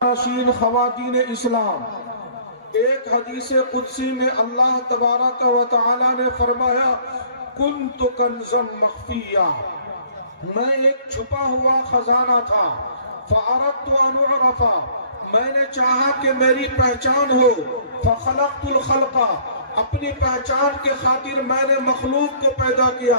ناشین خواتین اسلام، ایک حدیث قدسی میں اللہ تبارک و تعالی نے فرمایا کنت کنزا مخفیا، میں ایک چھپا ہوا خزانہ تھا، فاردت ان اعرف، میں نے چاہا کہ میری پہچان ہو، فخلقت الخلق، اپنی پہچان کے خاطر میں نے مخلوق کو پیدا کیا،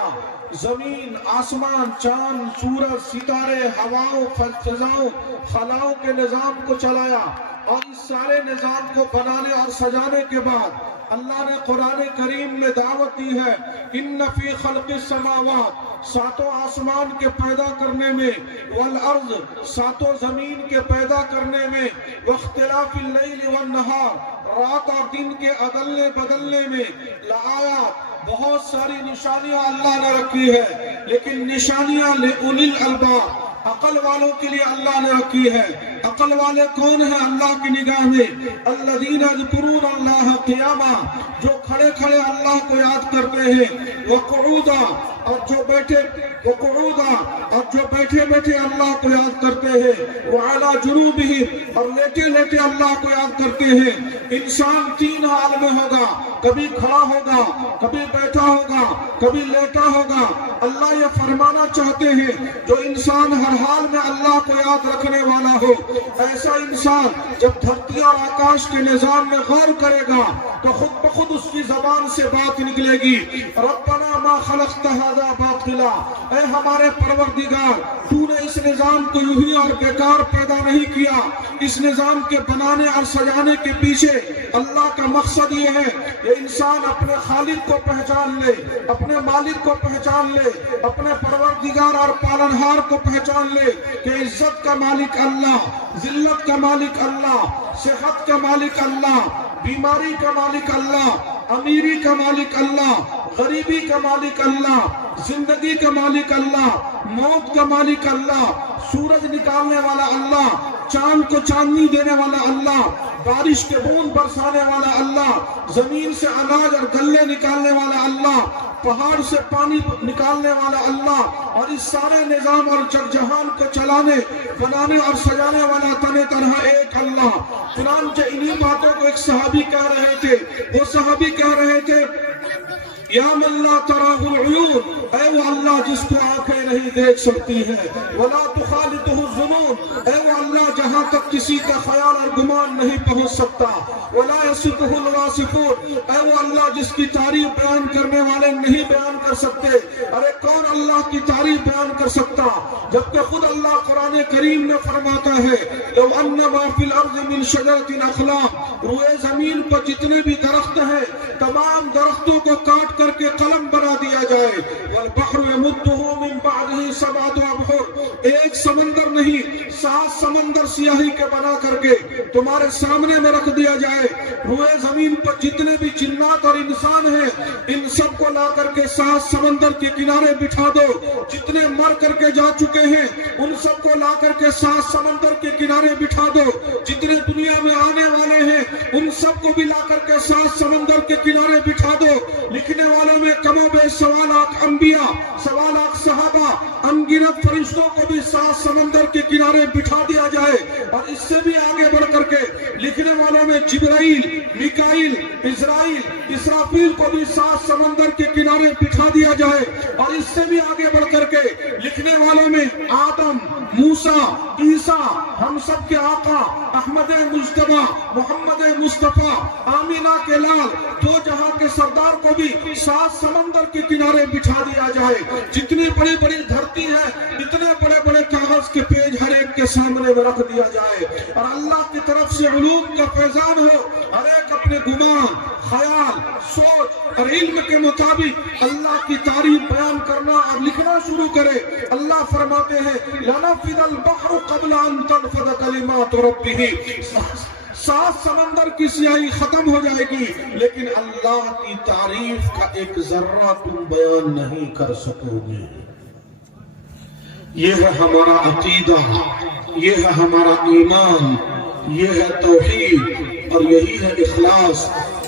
زمین، آسمان، چاند، سورج، ستارے، ہواؤں، فضاؤں، خلاؤں کے نظام کو چلایا، اور اس سارے نظام کو بنانے اور سجانے کے بعد اللہ نے قرآن کریم میں دعوت دی ہے ان فی خلق السماوات، ساتوں آسمان کے پیدا کرنے میں، والارض، ساتوں زمین کے پیدا کرنے میں، واختلاف اللیل والنہار، رات اور دن کے عدلنے بدلنے میں، لآیات، بہت ساری نشانیاں اللہ نے رکھی ہے، لیکن نشانیاں لأولی الالباب، عقل والوں کے لیے اللہ نے رکھی ہے۔ عقل والے کون ہیں اللہ کی نگاہ میں؟ الذین یذکرون اللہ قیاما، جو کھڑے کھڑے اللہ کو یاد کرتے ہیں، وقعودا، اور جو بیٹھے بیٹھے اللہ کو یاد کرتے ہیں، وعلی جنوبہم، اور لیٹے لیٹے اللہ کو یاد کرتے ہیں۔ انسان تین حال میں ہوگا، کبھی کھڑا ہوگا، کبھی بیٹھا ہوگا، کبھی لیٹا ہوگا۔ اللہ یہ فرمانا چاہتے ہیں جو انسان ہر حال میں اللہ کو یاد رکھنے والا ہو، ایسا انسان جب دھرتی اور آکاش کے نظام میں غور کرے گا تو خود بخود اس کی زبان سے بات نکلے گی، ربنا ما خلقت ھذا باطلا، اے ہمارے پروردگار، تو نے اس نظام کو یوں ہی اور بیکار پیدا نہیں کیا۔ اس نظام کے بنانے اور سجانے کے پیچھے اللہ کا مقصد یہ ہے کہ انسان اپنے خالق کو پہچان لے، اپنے مالک کو پہچان لے، اپنے پروردگار اور پالنہار کو پہچان لے کہ عزت کا مالک اللہ، ذلت کا مالک اللہ، صحت کا مالک اللہ، بیماری کا مالک اللہ، امیری کا مالک اللہ، غریبی کا مالک اللہ، زندگی کا مالک اللہ، موت کا مالک اللہ، سورج نکالنے والا اللہ، چاند کو چاندنی دینے والا اللہ، بارش کے بوند برسانے والا اللہ، زمین سے اناج اور گلے نکالنے والا اللہ، پہاڑ سے پانی نکالنے والا اللہ، اور اس سارے نظام اور جگ جہان کو چلانے، بنانے اور سجانے والا تن تنہا ایک اللہ۔ چنانچہ انہی باتوں کو ایک صحابی کہہ رہے تھے، وہ صحابی کہہ رہے تھے یا من لا تراہ العیون، اے وہ اللہ جس کو آنکھیں نہیں دیکھ سکتی ہیں، ولا تخالطہ الظنون، اے وہ اللہ جہاں تک کسی کا خیال اور گمان نہیں پہنچ سکتا، ولا یصفہ الواصفون، اے وہ اللہ جس کی تعریف بیان کرنے والے نہیں بیان کر سکتے۔ ارے کون اللہ کی تعریف بیان کر سکتا جبکہ خود اللہ قرآن کریم میں فرماتا ہے لو ان ما فی الارض من شجرۃ اقلام، روئے زمین پر جتنے بھی درخت ہیں تمام درختوں کو کاٹ کر کے قلم بنا دیا جائے، والبحر یمدہ من بعدہ سبعۃ ابحر، ایک سمندر نہیں 7 سمندر سیاہی کے بنا کر کے تمہارے سامنے میں رکھ دیا جائے، روئے زمین پر جتنے بھی جنات اور انسان ہیں ان سب کو لا کر کے 7 سمندر کے کنارے بٹھا دو، جتنے مر کر کے جا چکے ہیں ان سب کو لا کر کے 7 سمندر کے کنارے بٹھا دو، جتنے دنیا میں آنے والے ہیں ان سب کو بھی لا کر کے 7 سمندر کے کنارے بٹھا دو، لکھنے والوں میں کم و بیش 1.25 لاکھ انبیاء، 1.25 لاکھ صحابہ، انگنت فرشتوں کو بھی 7 سمندر کے کنارے بٹھا دیا جائے، اور اس سے بھی آگے بڑھ کر کے لکھنے والوں میں جبرائیل، میکائیل، عزرائیل، اسرافیل کو بھی 7 سمندر کے کنارے بٹھا دیا جائے، اور اس سے بھی آگے بڑھ کر کے لکھنے والوں میں آدم، موسیٰ، عیسیٰ، ہم سب کے آقا احمد مجتبیٰ، محمد مصطفیٰ، آمینہ کے لال، 2 جہاں کے سردار کو بھی 7 سمندر کے کنارے بٹھا دیا جائے، جتنی بڑی بڑی دھرتی ہے اتنے بڑے بڑے کاغذ کے پیج ہر ایک کے سامنے میں رکھ دیا جائے، اور اللہ کی طرف سے علوم کا فیضان ہو، ہر ایک اپنے گمان، خیال، سوچ اور علم کے مطابق اللہ کی تعریف بیان کرنا اور لکھنا شروع کرے۔ اللہ فرماتے ہیں لَنَفِدَ الْبَحْرُ قَبْلَ أَن تَنْفَدَ كَلِمَاتُ رَبِّهِ، 7 سمندر کی سیاہی ختم ہو جائے گی لیکن اللہ کی تعریف کا ایک ذرہ تم بیان نہیں کر سکو گے۔ یہ ہے ہمارا عقیدہ، یہ ہے ہمارا ایمان، یہ ہے توحید، اور یہی ہے اخلاص،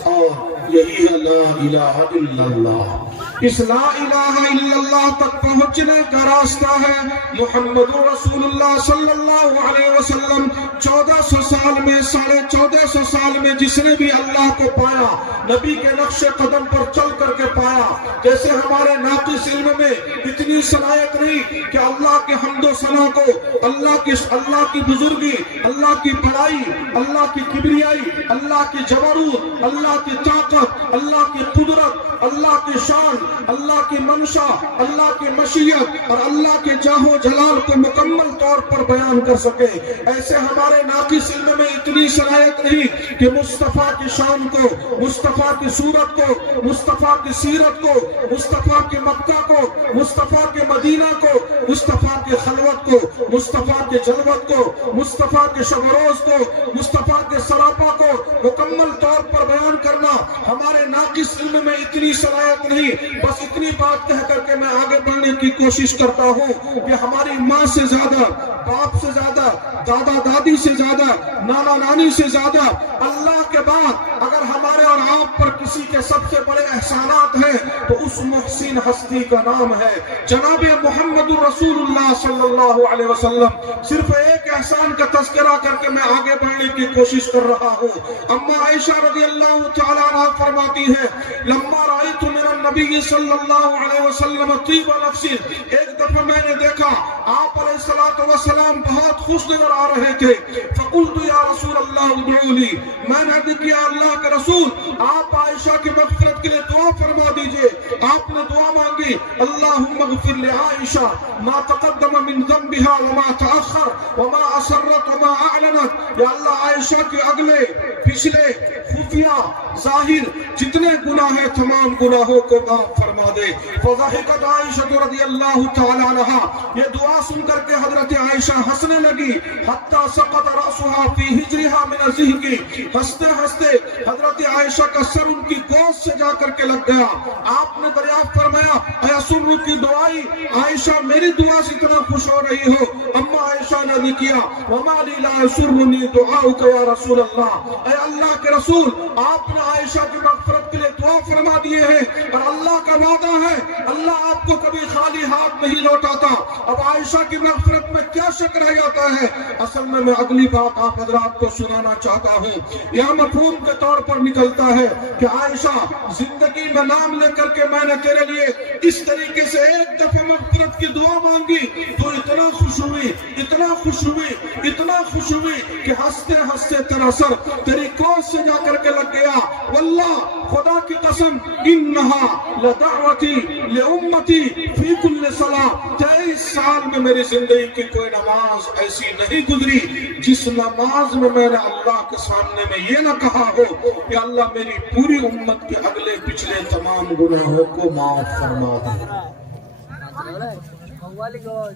اور یہی ہے لا الہ الا اللہ۔ اس لا الہ الا اللہ تک پہنچنے کا راستہ ہے محمد رسول اللہ صلی اللہ علیہ وسلم، 1400 साल में 1450 साल में जिसने भी अल्लाह को पाया नबी के नक्शे कदम पर चल करके पाया। जैसे हमारे नाक़िस इल्म में इतनी सलाहियत नहीं कि अल्लाह के हम्दो सना को, अल्लाह की बुजुर्गी, अल्लाह की बड़ाई, अल्लाह की किबरियाई, अल्लाह की जबरूत, अल्लाह की ताकत, अल्लाह की कुदरत, अल्लाह की शान, अल्लाह की मंशा, अल्लाह की मशीयत और अल्लाह के जाहो जलाल को मुकम्मल तौर पर बयान कर सके। ऐसे हमारे नाक़िस इल्म में इतनी सलाहियत नहीं कि मुस्तफ़ा की शान को, मुस्तफ़ा की सूरत को, मुस्तफ़ा की सीरत को, मुस्तफ़ा के मक्का को, मुस्तफ़ा के मदीना को, मुस्तफ़ा के खलवत को, मुस्तफ़ा के जलवत को, मुस्तफ़ा के शबरोज को, मुस्तफ़ा के सरापा को मुकम्मल तौर पर बयान करना हमारे नाक़िस इल्म में इतनी सलाहियत नहीं। बस इतनी बात कह करके मैं आगे बढ़ने की कोशिश करता हूँ कि हमारी माँ से ज्यादा, बाप से ज्यादा, दादा दादी से ज्यादा, नाना नानी से ज्यादा अल्लाह के बाद अगर हमारे और आप पर किसी के सबसे बड़े एहसानात हैं तो उस मुहसिन हस्ती का नाम है जनाब मोहम्मद रसूलुल्लाह सल्लल्लाहु अलैहि वसल्लम। सिर्फ एक एहसान का तज़किरा करके मैं आगे बढ़ने की कोशिश कर रहा हूँ। अम्मा आयशा रज़ियल्लाहु तआला अन्हा फरमाती है, लम्मा रायतु मिनन नबी सल्लल्लाहु अलैहि वसल्लम तीब नफ्सी, एक दफा मैंने देखा आप अलैहिस्सलातु वस्सलाम बहुत खुश नजर आ रहे थे। फकुल्तु या रसूल अल्लाह उदऊली, मैंने अर्ज़ किया अल्लाह के रसूल आप आयशा की मग़फ़िरत के लिए दुआ फरमा दीजिए। आपने दुआ मांगी, अल्लाहुम्मा ग़फ़िर li आयशा मा तक़द्दम मिन ज़ंबिहा व मा तअख़्ख़र व मा असर्रत व मा अअलनत। या अल्लाह आयशा के अगले पिछले खुफिया ज़ाहिर जितने गुनाह हैं तमाम गुनाहों को माफ फरमा दे। फ़ज़हिकत आयशा रज़ियल्लाहु तआला अन्हा, ये दुआ सुन करके हज़रत आयशा हंसने लगी। हत्ता सक़त रअसुहा फ़ी हिज्रिहा मिन ज़िहकी, हंसते हंसते हज़रत आयशा का सर उनकी गोद से जा करके लग गया। आपने दरियाफ्त फरमाया, अयसुर्रु की दुआई, आयशा मेरी दुआ से इतना खुश हो रही हो? अम्मा आयशा ने भी किया, वमा ली ला यसुर्रुनी दुआउका या रसूल अल्लाह, ऐ अल्लाह के रसूल आपने आयशा की मग़फ़िरत के लिए दुआ फरमा दिए हैं और अल्लाह का वादा है अल्लाह आपको कभी खाली हाथ नहीं लौटाता। अब आयशा की मग़फ़िरत में क्या शक रह जाता है? असल में मैं अगली बात आप हज़रात को सुनाना चाहता हूँ। यह मफ़हूम के तौर पर निकलता है कि आयशा जिंदगी में नाम लेकर के मैंने तेरे लिए इस तरीके से एक दफा मग़फ़िरत की दुआ मांगी तो इतना खुश हुई, इतना खुश हुई, इतना खुश हुई कि हंसते हंसते तेरा सर तेरी गोद से जा करके लग गया। वल्लाह खुदा की कसम, इन्नहा लदअवती लिउम्मती फी कुल्ल सलाह, 23 साल में मेरी जिंदगी की कोई नमाज ऐसी नहीं गुजरी जिस नमाज में मैंने अल्लाह के सामने में ये न कहा हो कि अल्लाह मेरी पूरी उम्मत के अगले पिछले तमाम गुनाहों को माफ फरमा दे।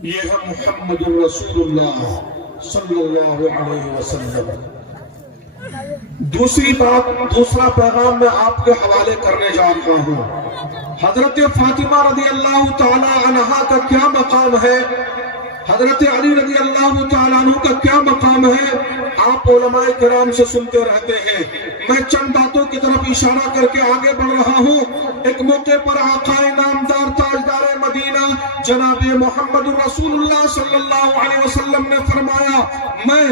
ये है मुहम्मदुर रसूलुल्लाह सल्लल्लाहु अलैहि वसल्लम। दूसरी बात, दूसरा पैगाम मैं आपके हवाले करने जा रहा हूँ। हजरत फातिमा रज़ी अल्लाह तआला अन्हा का क्या मकाम है, हजरत अली रज़ी अल्लाह तआला अन्हु का क्या मकाम है, आप उलमाए किराम से सुनते रहते हैं। मैं चंद बातों की तरफ इशारा करके आगे बढ़ रहा हूँ। एक मौके पर आकाए नामदार ताजदार मदीना जनाब मोहम्मद रसूलुल्लाह सल्लल्लाहु अलैहि वसल्लम ने फरमाया, मैं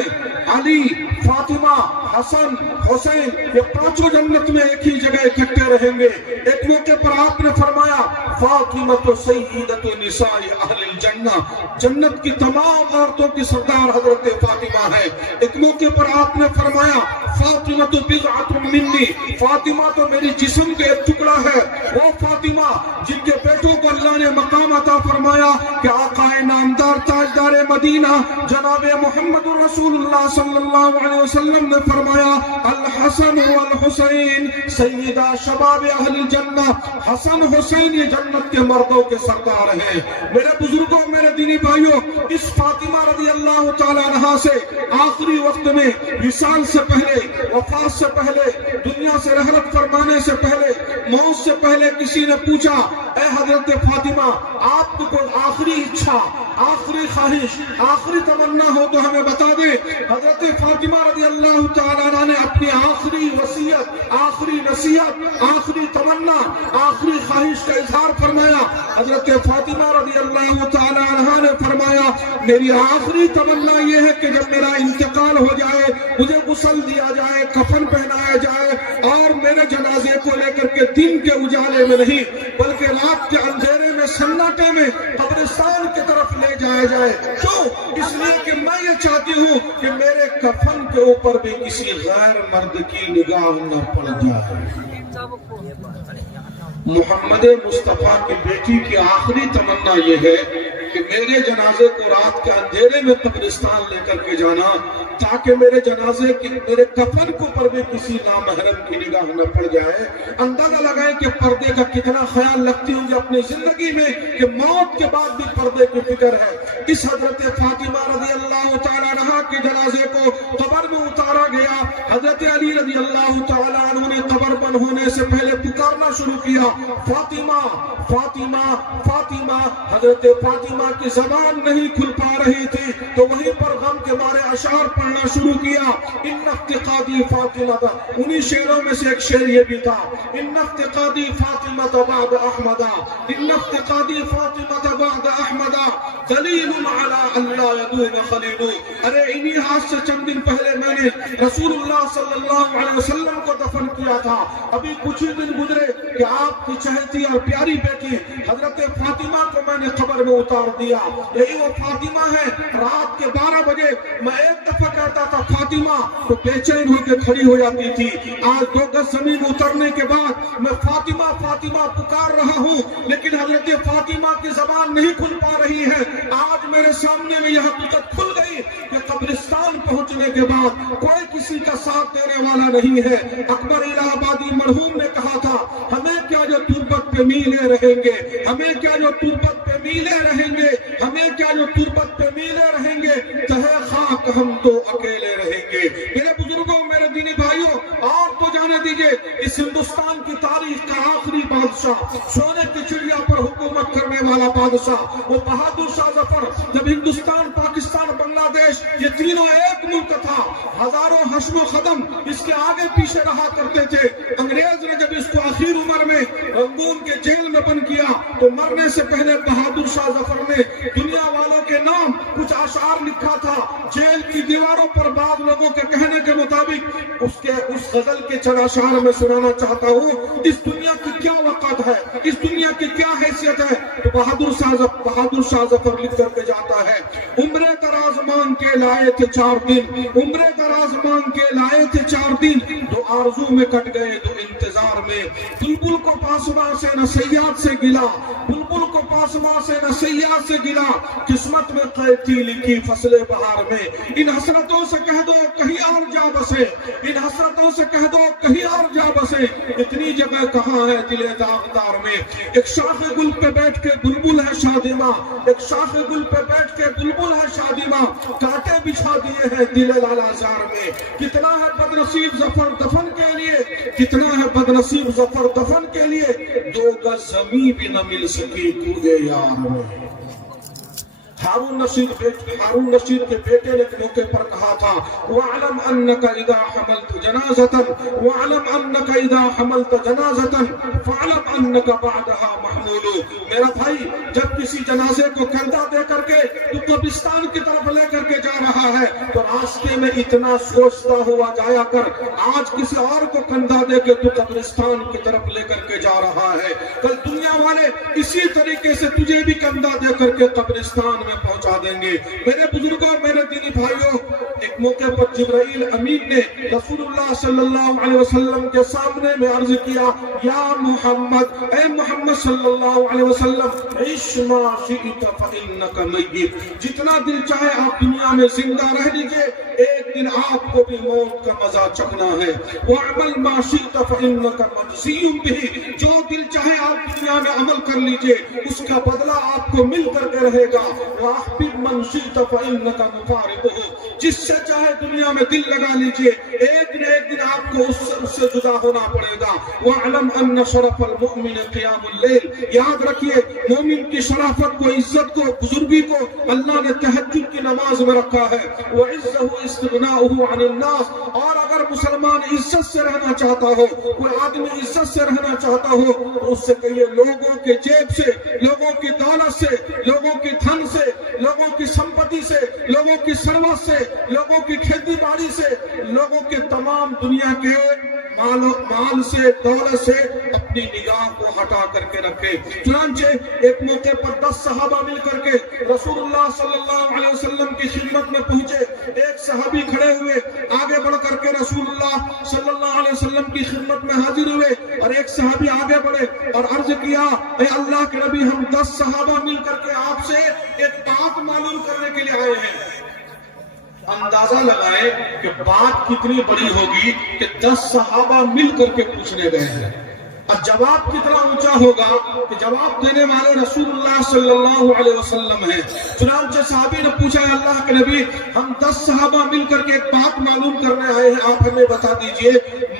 अली, फातिमा, हसन, हुसैन ये पांचों जन्नत में एक ही जगह इकट्ठे रहेंगे। एक मौके पर आपने फरमाया, फातिमा तो सय्यदतु निसाई अहलिल जन्नह, जन्नत की तमाम औरतों की सरदार हजरत फातिमा है। एक मौके पर आपने फरमाया, फातिमा तो बिज़अतुम मिन्नी, फातिमा तो मेरी जिस्म का एक टुकड़ा है। वो फातिमा जिनके बेटों को अल्लाह ने मकाम अता फरमाया कि आकाए नामदार ताजदार मदीना जनाब मोहम्मद रसूलुल्लाह सल्लल्लाहु अलैहि वसल्लम ने फरमाया, अल हसन वल हुसैन सय्यदा शबाब अहलिल जन्नह, हसन हुसैन ये जन्नत के मर्दों के सरदार हैं। मेरे बुजुर्गों, मेरे दीनी भाइयों, इस फातिमा रज़ी अल्लाह तआला अन्हा से आखिरी वक्त में विसाल से पहले, वफात से पहले, दुनिया से रहलत फरमाने से पहले, मौत से पहले किसी ने पूछा, ऐ हजरत फातिमा आपको कोई आखिरी इच्छा, आखिरी ख्वाहिश, आखिरी तमन्ना हो तो हमें बता दे। हजरत फातिमा रज़ी अल्लाह तआला अन्हा ने अपनी आखिरी वसीयत, आखिरी नसीहत, आखिरी तमन्ना, आखिरी ख्वाहिश का इजहार फरमाया। हजरत फातिमा रज़ी अल्लाह तआला अन्हा ने फरमाया, میری آخری تمنا یہ ہے کہ جب میرا انتقال ہو جائے مجھے غسل دیا جائے، کفن پہنایا جائے اور میرے جنازے کو لے کر کے دن کے اجالے میں نہیں بلکہ رات کے اندھیرے میں سناٹے میں قبرستان کی طرف لے جایا جائے۔ کیوں؟ اس لیے کہ میں یہ چاہتی ہوں کہ میرے کفن کے اوپر بھی کسی غیر مرد کی نگاہ نہ پڑ جائے۔ محمد مصطفیٰ کی بیٹی کی آخری تمنا یہ ہے کہ میرے جنازے کو رات کے اندھیرے میں قبرستان لے کر کے جانا تاکہ میرے جنازے کی میرے کفن کو پر بھی کسی نامحرم کی نگاہ نہ پڑ جائے۔ اندازہ لگائیں کہ پردے کا کتنا خیال رکھتی ہوں گی اپنی زندگی میں کہ موت کے بعد بھی پردے کی فکر ہے۔ اس حضرت فاطمہ رضی اللہ تعالیٰ عنہ کے جنازے کو قبر میں اتارا گیا، حضرت علی رضی اللہ تعالیٰ عنہ نے قبر بند ہونے سے پہلے پکارنا شروع کیا، فاطمہ فاطمہ فاطمہ۔ حضرت فاطمہ کی زبان نہیں کھل پا رہی تھی تو وہیں پر غم کے مارے اشعار پڑھنا شروع کیا، ان افتقادی فاطمہ۔ انہی شعروں میں سے ایک شعر یہ بھی تھا، ان افتقادی فاطمہ بعد احمد، ان افتقادی فاطمہ بعد احمد دلیل علی ان لا یدوم خلیل۔ ارے انہی ہاتھ سے چند دن پہلے میں نے رسول اللہ صلی اللہ علیہ وسلم کو دفن کیا تھا، ابھی کچھ ہی دن گزرے کہ آپ کی چہتی اور پیاری بیٹی حضرت فاطمہ کو میں نے قبر میں اتار دیا۔ یہی وہ فاطمہ ہے، رات کے 12 بجے میں ایک دفعہ کہتا تھا فاطمہ تو بے چین ہو کے کھڑی ہو جاتی تھی، آج 2 گز زمین اترنے کے بعد میں فاطمہ فاطمہ پکار رہا ہوں لیکن حضرت فاطمہ کی زبان نہیں کھل پا رہی ہے۔ آج میرے سامنے میں یہ حقیقت کھل گئی کہ قبرستان پہنچنے کے بعد کوئی کسی کا ساتھ دینے والا نہیں ہے۔ اکبر الہ آبادی مرحوم نے کہا تھا، ہمیں کیا جو تربت پہ میلے رہیں گے، ہمیں کیا جو تربت پہ میلے رہیں گے، ہمیں کیا جو تربت پہ میلے رہیں گے، تہے خاک ہم تو اکیلے رہیں گے۔ میرے بزرگوں، میرے دینی بھائیوں، اور تو جانے دیجئے اس ہندوستان کی تاریخ کا آخری بادشاہ، سونے کی چڑیا پر حکومت کرنے والا بادشاہ، وہ بہادر شاہ ظفر، جب ہندوستان، پاکستان، بنگلہ دیش یہ تینوں ایک ملک تھا، ہزاروں حشم و ختم اس کے آگے پیچھے رہا کرتے تھے۔ انگریز نے جب اس کو آخر عمر میں رنگون کے جیل میں بند کیا تو مرنے سے پہلے بہادر شاہ ظفر نے دنیا والوں کے نام کچھ اشعار لکھا تھا۔ جیل کی دیواروں پر بعض لوگوں کے کہنے کے مطابق اس غزل کے چند اشعار میں سنانا چاہتا ہوں۔ اس دنیا کی کیا وقت ہے، اس دنیا کی کیا حیثیت ہے، تو بہادر شاہ ظفر لکھ کر کے جاتا ہے، عمر دراز مانگ کے لائے تھے 4 دن، عمر دراز مانگ کے لائے تھے 4 دن، 2 آرزو میں کٹ گئے 2 انتظار میں۔ بلبل کو پاسباں سے نہ صیاد سے گلا، بلبل کو پاسباں سے نہ صیاد سے گلا، قسمت میں قید تھی لکھی فصل بہار میں۔ ان حسرتوں سے کہہ دو کہیں اور جا بسے، ان حسرتوں سے کہہ دو کہیں اور جا بسے، اتنی جگہ کہاں ہے دل داغدار میں۔ ایک شاخ گل پہ بیٹھ کے بلبل ہے شادیماں، ایک شاخ گل پہ بیٹھ کے بلبل ہے شادیماں، کانٹے بچھا دیے ہیں دل لالا زار میں۔ کتنا ہے بد نصیب ظفر دفن کے لیے، کتنا ہے بد نصیب ظفر دفن کے لیے، 2 گز زمین بھی نہ مل سکی کوئے یار میں۔ ہارون رشید کے بیٹے نے ایک موقع پر کہا تھا، وَعْلَمْ أَنَّكَ إِذَا حَمَلْتُ جَنَازَةً وَعْلَمْ أَنَّكَ إِذَا حَمَلْتَ جَنَازَةً فَعْلَمْ أَنَّكَ بَعْدَهَا مَحْمُولُ۔ میرا بھائی، جب کسی جنازے کو کندھا دے کر کے تو قبرستان کی طرف لے کر کے جا رہا ہے تو راستے میں اتنا سوچتا ہوا جایا کر، آج کسی اور کو کندھا دے کے تو قبرستان کی طرف لے کر کے جا رہا ہے، کل دنیا والے اسی طریقے سے تجھے بھی کندھا دے کر کے قبرستان میں پہنچا دیں گے۔ میرے بزرگوں، میرے دینی بھائیوں، ایک موقع پر جبرائیل امین نے رسول اللہ صلی اللہ علیہ وسلم کے سامنے میں عرض کیا، یا محمد، اے محمد صلی اللہ علیہ وسلم، عِشْ مَا شِئْتَ فَإِنَّكَ مَيِّتٌ، جتنا دل چاہے آپ دنیا میں زندہ رہ لیجئے، ایک دن آپ کو بھی موت کا مزہ چکھنا ہے۔ وَعْمَلْ مَا شِئْتَ فَإِنَّكَ مَجْزِيٌّ بِهِ، جو دل چاہے آپ دنیا میں عمل کر لیجئے، اس کا بدلہ آپ کو مل کر کے رہے گا۔ وَأَحْبِبْ مَنْ شِئْتَ فَإِنَّكَ مُفَارِقُهُ، جس سے چاہے دنیا میں دل لگا لیجئے، ایک دن آپ को उससे जुदा होना पड़ेगा। वअलम अन्न शरफल मुमिन क़ियामुल लैल, याद रखिए मोमिन की शराफत को, इज्जत को, बुजुर्गी को अल्लाह ने तहज्जुद की नमाज में रखा है। व इज़्ज़हु इस्तिग़नाउहु अनिन नास, और अगर मुसलमान इज्जत से रहना चाहता हो, कोई आदमी इज्जत से रहना चाहता हो, तो उससे कहिए लोगों के जेब से, लोगों की दौलत से, लोगों की धन से, लोगों की संपत्ति से, लोगों की सरवत से, लोगों की खेती बाड़ी से, लोगों के तमाम दुनिया के माल से, दौलत से अपनी निगाह को हटा करके रखे। चुनांचे एक मौके पर 10 सहाबा मिल करके रसूलुल्लाह सल्लल्लाहु अलैहि वसल्लम की खिदमत में पहुंचे। एक सहाबी खड़े हुए, आगे बढ़ करके रसूलुल्लाह सल्लल्लाहु अलैहि वसल्लम की खिदमत में हाजिर हुए, और एक सहाबी आगे बढ़े और अर्ज किया, ए अल्लाह के नबी, हम 10 सहाबा मिल करके आपसे एक बात मालूम करने के लिए आए हैं। अंदाजा लगाए कि बात कितनी बड़ी होगी कि 10 सहाबा मिल करके पूछने गए हैं, और जवाब कितना ऊंचा होगा कि जवाब देने वाले रसूलुल्लाह सल्लल्लाहु अलैहि वसल्लम हैं। चुनांचे सहाबी ने पूछा, अल्लाह के नबी, हम 10 सहाबा मिल करके एक बात मालूम करने आए हैं, आप हमें बता दीजिए,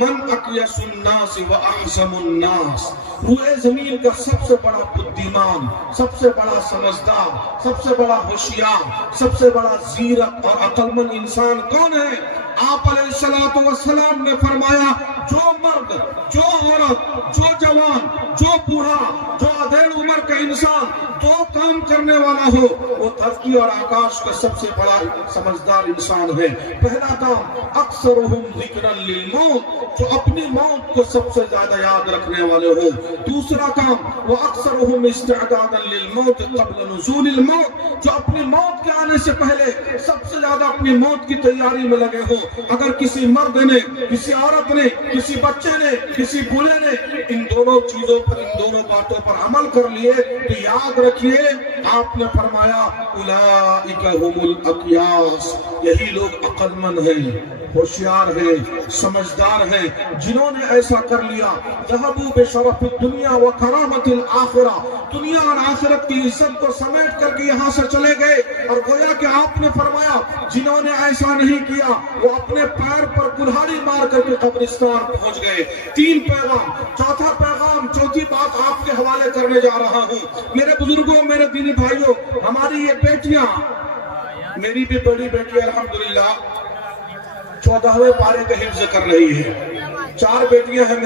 मन अक़यसुन्नास व अहज़मुन्नास, रूए जमीन का सबसे बड़ा बुद्धिमान, सबसे बड़ा समझदार, सबसे बड़ा होशियार, सबसे बड़ा जीरक और अक्लमंद इंसान कौन है? आप अलैहिस्सलातु वस्सलाम ने फरमाया, जो मर्द, जो औरत, जो जवान, जो बूढ़ा, जो अधेड़ उम्र का इंसान 2 काम करने वाला हो, वो धरती और आकाश का सबसे बड़ा समझदार इंसान है। पहला काम, अक्सरुहुम ज़िक्रन लिल मौत, जो अपनी मौत को सबसे ज्यादा याद रखने वाले हो। दूसरा काम, वो अक्सरुहुम इस्तिअदादन लिल मौत क़ब्ल नुज़ूलिल मौत, जो अपनी मौत के आने से पहले सबसे ज्यादा अपनी मौत की तैयारी में लगे हो। अगर किसी मर्द ने, किसी औरत ने, किसी बच्चे ने, किसी बूढ़े ने इन दोनों चीजों पर, इन दोनों बातों पर अमल कर लिए, तो याद रखिए, आपने फरमाया, उलाइका हुमुल अक़यास, यही लोग अक्लमंद हैं, होशियार हैं, समझदार हैं, जिन्होंने ऐसा कर लिया। ज़हबू बिशरफ़िद दुनिया व करामतिल आखिरा, दुनिया और आखिरत की इज्जत को समेट करके यहाँ से चले गए। और गोया कि आपने फरमाया, जिन्होंने ऐसा नहीं किया वो अपने पैर पर कुल्हाड़ी मार करके कब्रिस्तान पहुंच गए। 3 पैगाम। चौथा पैगाम, चौथी बात आपके हवाले करने जा रहा हूँ। मेरे बुजुर्गों, मेरे दीनी भाइयों, हमारी ये बेटियां, मेरी भी बड़ी बेटी अल्हम्दुलिल्लाह 14वें पारे का हिफ्ज कर रही है। 4 बेटियां हैं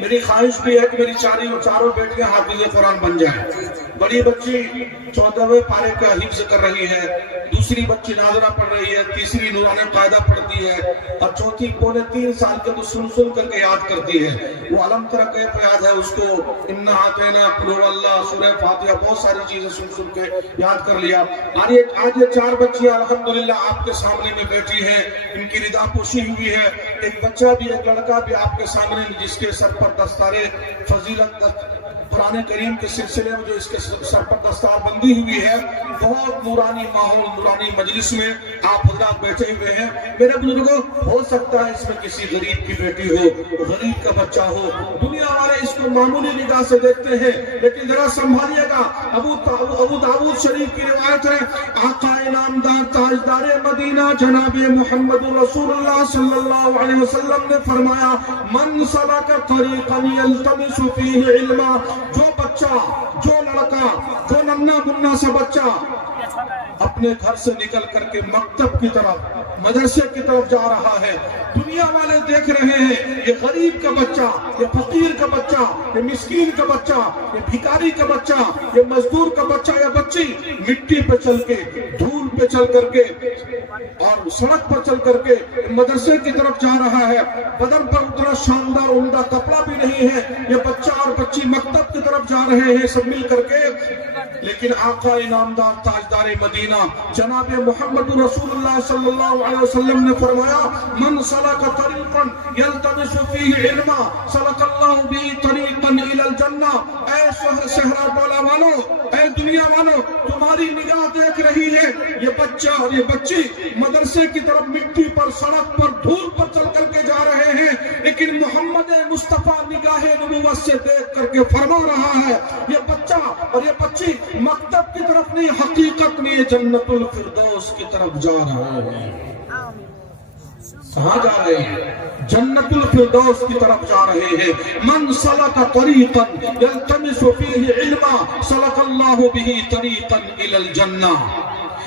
मेरी ख्वाहिश भी है कि मेरी चारों बेटियां हाफिज़ कुरान बन जाएं। बड़ी बच्ची 14वें पारे का हिफ्ज कर रही है, दूसरी बच्ची नाज़रा पढ़ रही है, तीसरी नूरानी कायदा पढ़ती है, और चौथी पौने 3 साल के तो सुन करके याद करती है। वो अलम तरा कैफ याद है उसको, इन्ना आतैना कुल हुवल्लाह, सूरह फातिहा, बहुत सारी चीजें सुन के याद कर लिया। आज ये 4 बच्चियां अल्हम्दुलिल्लाह आपके सामने में बैठी हैं, इनकी रिदा पोशी हुई है। एक बच्चा भी, एक लड़का भी आपके सामने, जिसके सर पर दस्तारे फजीलत कुरान करीम के सिलसिले में जो इसके सर पर दस्तार बंदी हुई है। बहुत नूरानी माहौल, नूरानी मजलिस में आप हजरात बैठे हुए हैं। मेरे बुजुर्गों, हो सकता है इसमें किसी गरीब की बेटी हो, गरीब का बच्चा हो, दुनिया वाले इसको मामूली निगाह से देखते हैं, लेकिन जरा संभालिएगा। अबू दाऊद शरीफ की रिवायत है, आका इनामदार ताजदार मदीना जनाब मोहम्मद रसूलुल्लाह सल्लल्लाहु अलैहि वसल्लम ने फरमाया, मन सलका तरीक़न यल्तमिसु फीही इल्मा, जो बच्चा, जो लड़का, जो नन्ना मुन्ना सा बच्चा अपने घर से निकल करके मकतब की तरफ, मदरसे की तरफ जा रहा है, दुनिया वाले देख रहे हैं, ये गरीब का बच्चा, ये फकीर का बच्चा, ये मिस्कीन का बच्चा, ये भिखारी का बच्चा, ये मजदूर का बच्चा या बच्ची मिट्टी पे चल के, धूल पे चल करके और सड़क पर चल करके मदरसे की तरफ जा रहा है। बदन पर उतना शानदार उम्दा कपड़ा भी नहीं है, ये बच्चा और बच्ची मकतब की तरफ जा रहे हैं सब मिल करके। लेकिन आका इनामदार ताजदार मदीना जनाब मोहम्मद रसूलुल्लाह सल्लल्लाहु अलैहि वसल्लम ने फरमाया, मन सलका तरीक़न यल्तमिसु फीही इल्मा सलकल्लाहु बिही तरीक़न इलल जन्ना। ऐ शहरा टोला वालों, ऐ दुनिया वालों, तुम्हारी निगाह देख रही है, ये बच्चा और ये बच्ची मदरसे की तरफ मिट्टी पर, सड़क पर, धूल पर चल करके जा रहे हैं, लेकिन मोहम्मद मुस्तफा निगाहे नबुव्वत से देख करके फरमा रहा है, ये बच्चा और ये बच्ची मकतब की तरफ नहीं, हकीकत में जन्नतुल फिरदौस की तरफ जा रहा है। کہاں جا رہے ہیں؟ جنت الفردوس کی طرف جا رہے ہیں. من سلک طریقا یلتمس فیہ علما سلک اللہ بہ طریقا الی الجنہ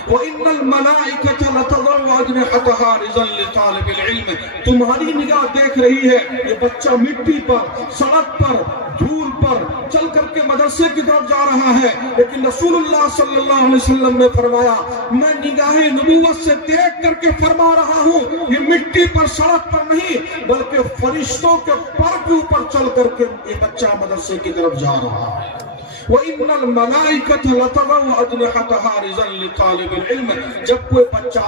وَإِنَّ الْمَلَائِكَةَ لَتَضَعُ أَجْنِحَتَهَا رِضًا لِطَالِبِ الْعِلْمِ. تمہاری نگاہ دیکھ رہی ہے یہ بچہ مٹی پر، سڑک پر، دھول پر چل کر کے مدرسے کی طرف جا رہا ہے، لیکن رسول اللہ صلی اللہ علیہ وسلم نے فرمایا میں نگاہ نبوت سے دیکھ کر کے فرما رہا ہوں یہ مٹی پر، سڑک پر نہیں بلکہ فرشتوں کے پر کے اوپر چل کر کے یہ بچہ مدرسے کی طرف جا رہا ہے. وَإِنَّ الْمَلَائِكَةَ لَتَضَعُ أَجْنِحَتَهَا رِضًا لِطَالِبِ الْعِلْمِ. جب کوئی بچہ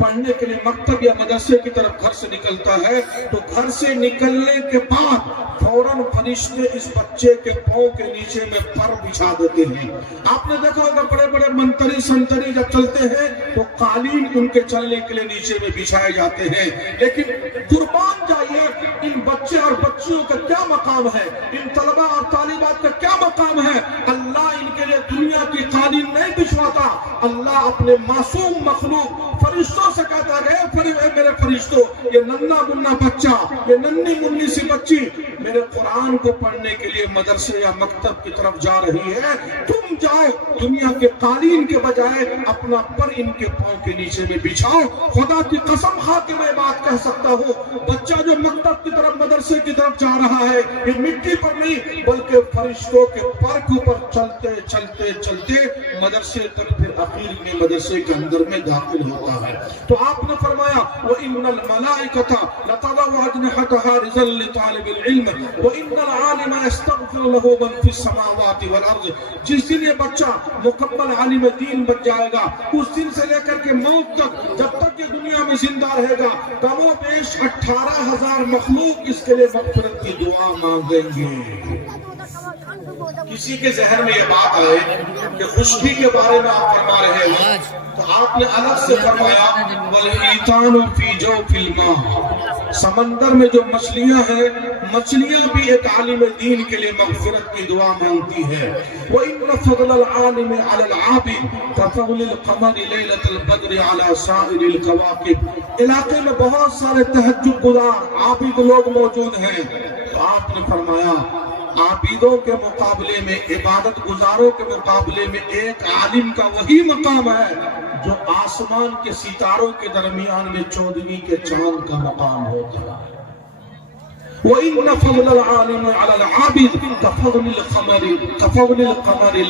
پڑھنے کے لیے مکتب یا مدرسے کی طرف گھر سے نکلتا ہے تو گھر سے نکلنے کے بعد فوراً فرشتے اس بچے کے پاؤں کے نیچے میں پر بچھا دیتے ہیں. آپ نے دیکھا ہوگا بڑے بڑے منتری سنتری جب چلتے ہیں تو قالین ان کے چلنے کے لیے نیچے میں بچھائے جاتے ہیں. لیکن قربان جائیے ان بچے اور بچیوں کا کیا مقام ہے، ان طلبہ اور طالبات کا کیا مقام ہے. اللہ ان کے لیے دنیا کی قالین نہیں بچھواتا. اللہ اپنے معصوم مخلوق فرشتوں سے کہتا ہے میرے فرشتوں یہ ننھا منھا بچہ، یہ ننھی منھی سی بچی میرے قرآن کو پڑھنے کے لیے مدرسے یا مکتب کی طرف جا رہی ہے، تم جاؤ دنیا کے قالین کے بجائے اپنا پر ان کے پاؤں کے نیچے میں بچھاؤ. خدا کی قسم کھا کے میں بات کہہ سکتا ہوں بچہ جو مکتب کی طرف مدرسے کی طرف جا رہا ہے یہ مٹی پر نہیں بلکہ فرشتوں کے پر کے اوپر چلتے چلتے چلتے مدرسے تک پھر اخیر میں مدرسے کے اندر میں داخل ہوتا ہے. تو آپ نے فرمایا وَإِنَّ الْمَلَائِكَةَ لَتَضَعُ أَجْنِحَتَهَا رِضًا لِطَالِبِ الْعِلْمِ وَإِنَّ الْعَالِمَ يَسْتَغْفِرُ لَهُ مَنْ فِي السَّمَاوَاتِ وَالْأَرْضِ. جس دن یہ بچہ مکمل عالم دین بن جائے گا اس دن سے لے کر کے موت تک جب تک یہ دنیا میں زندہ رہے گا کم و بیش 18,000 مخلوق اس کے لیے مغفرت کی دعا مانگیں گے. کسی کے ذہن میں یہ بات آئے کہ خشکی کے بارے میں آپ فرما رہے ہیں تو آپ نے الگ سے فرمایا وَالْحِيتَانُ فِي جَوْفِ الْمَاءِ. سمندر میں جو مچھلیاں ہیں مچھلیاں بھی ایک عالم دین کے لیے مغفرت کی دعا مانگتی ہے. وَإِنَّ فَضْلَ الْعَالِمِ عَلَى الْعَابِدِ كَفَضْلِ الْقَمَرِ لَيْلَةَ الْبَدْرِ عَلَى سَائِرِ الْكَوَاكِبِ. علاقے میں بہت سارے تہجد گزار عابد لوگ موجود ہیں تو آپ نے فرمایا عابدوں کے مقابلے میں عبادت گزاروں کے مقابلے میں ایک عالم کا وہی مقام ہے جو آسمان کے ستاروں کے درمیان میں 14ویں کے چاند کا مقام ہوتا ہے. وَإِنَّ فَضْلَ الْعَالِمِ عَلَى الْعَابِدِ كَفَضْلِ الْقَمَرِ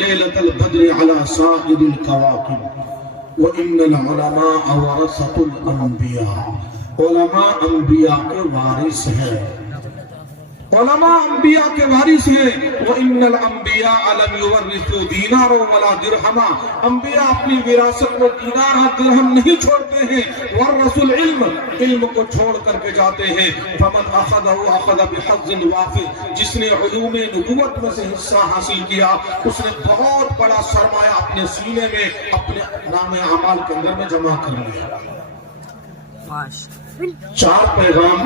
لَيْلَةَ الْبَدْرِ عَلَى سَائِرِ الْكَوَاكِبِ. وَإِنَّ الْعُلَمَاءَ وَرَثَةُ الْأَنْبِيَاءِ. علماء انبیاء کے وارث ہیں. علماء انبیاء کے وارث ہیں. وَإِنَّ الْأَنْبِيَاءَ لَمْ يُوَرِّثُوا دِينَارًا وَلَا دِرْهَمًا. انبیاء اپنی وراثت میں دینار اور درہم نہیں چھوڑتے ہیں. وَرَّثُوا الْعِلْمَ. علم کو چھوڑ کر کے جاتے ہیں. فَمَنْ أَخَذَهُ أَخَذَ بِحَظٍّ وَافِرٍ. جس نے علوم نبوت میں سے حصہ حاصل کیا اس نے بہت بڑا سرمایہ اپنے سینے میں اپنے نام اعمال کے اندر میں جمع کر لیا. 4 پیغام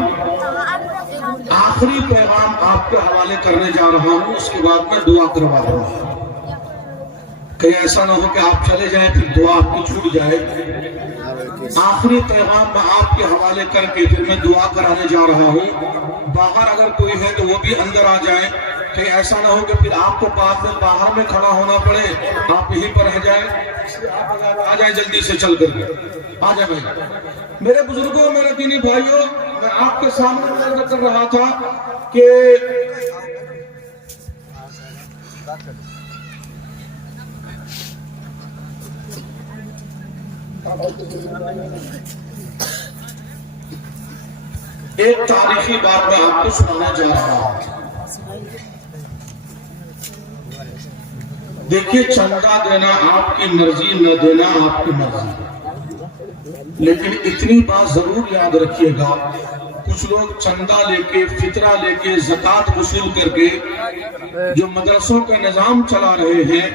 آخری پیغام آپ کے حوالے کرنے جا رہا ہوں اس کے بعد میں دعا کروا دوں گا. کہیں ایسا نہ ہو کہ آپ چلے جائیں پھر دعا آپ کی چھوٹ جائے. آخری پیغام میں آپ کے حوالے کر کے پھر میں دعا کرانے جا رہا ہوں. باہر اگر کوئی ہے تو وہ بھی اندر آ جائیں. کہیں ایسا نہ ہو کہ پھر آپ کو بعد میں باہر میں کھڑا ہونا پڑے آپ یہیں پر رہ جائیں. آ جائیں جلدی سے چل کر کے آ جائیں. بھائی میرے بزرگوں میرے دینی بھائیوں میں آپ کے سامنے عرض کر رہا تھا کہ ایک تاریخی بات میں آپ کو سنانا جا رہا ہوں. دیکھیے چندہ دینا آپ کی مرضی نہ دینا آپ کی مرضی لیکن اتنی بات ضرور یاد رکھیے گا کچھ لوگ چندہ لے کے فطرہ لے کے زکوٰۃ وصول کر کے جو مدرسوں کا نظام چلا رہے ہیں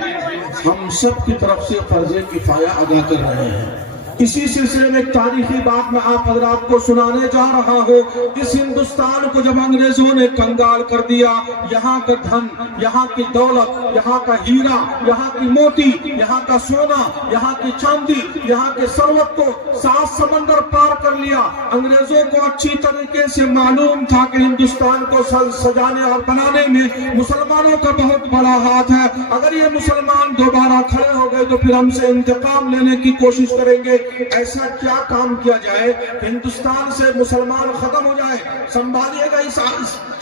ہم سب کی طرف سے فرض کفایہ ادا کر رہے ہیں. इसी सिलसिले में एक तारीखी बात मैं आप हजरात को सुनाने जा रहा हूँ। इस हिंदुस्तान को जब अंग्रेजों ने कंगाल कर दिया, यहाँ का धन, यहाँ की दौलत, यहाँ का हीरा, यहाँ की मोती, यहाँ का सोना, यहाँ की चांदी, यहाँ के सरवत को 7 समंदर पार कर लिया। अंग्रेजों को अच्छी तरीके से मालूम था कि हिंदुस्तान को सजाने और बनाने में मुसलमानों का बहुत बड़ा हाथ है। अगर ये मुसलमान दोबारा खड़े हो गए तो फिर हमसे इंतकाम लेने की कोशिश करेंगे। ऐसा क्या काम किया जाए हिंदुस्तान से मुसलमान खत्म हो जाए। संभालिएगा इस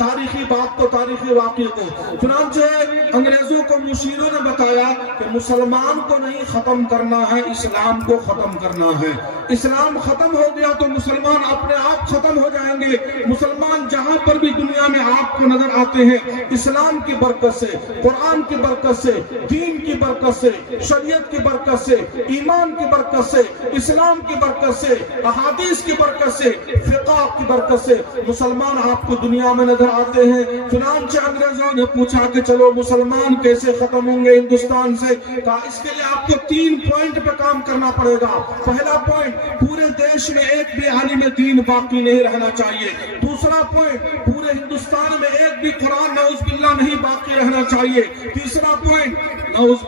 तारीखी बात को, तारीखी वाक़े को। चुनांचे अंग्रेजों को मुशीरों ने बताया कि मुसलमान को नहीं खत्म करना है, इस्लाम को खत्म करना है। इस्लाम खत्म हो गया तो मुसलमान अपने आप खत्म हो जाएंगे। मुसलमान जहां पर भी दुनिया में आपको नजर आते हैं, इस्लाम की बरकत से, कुरान की बरकत से, दीन की बरकत से, शरीयत की बरकत से, ईमान की बरकत से, इस्लाम की बरकत से, अहादीस की बरकत से, फिक़ह की बरकत से मुसलमान आपको दुनिया में नजर आते हैं। चुनांचे अंग्रेजों ने पूछा कि चलो मुसलमान कैसे खत्म होंगे हिंदुस्तान से। कहा इसके लिए आपको 3 पॉइंट पे काम करना पड़ेगा। पहला पॉइंट, पूरे देश में एक भी आलिम दीन बाकी नहीं रहना चाहिए। दूसरा पॉइंट, पूरे हिंदुस्तान में एक भी कुरान नऊज़ नहीं बाकी रहना चाहिए। तीसरा पॉइंट, नऊज़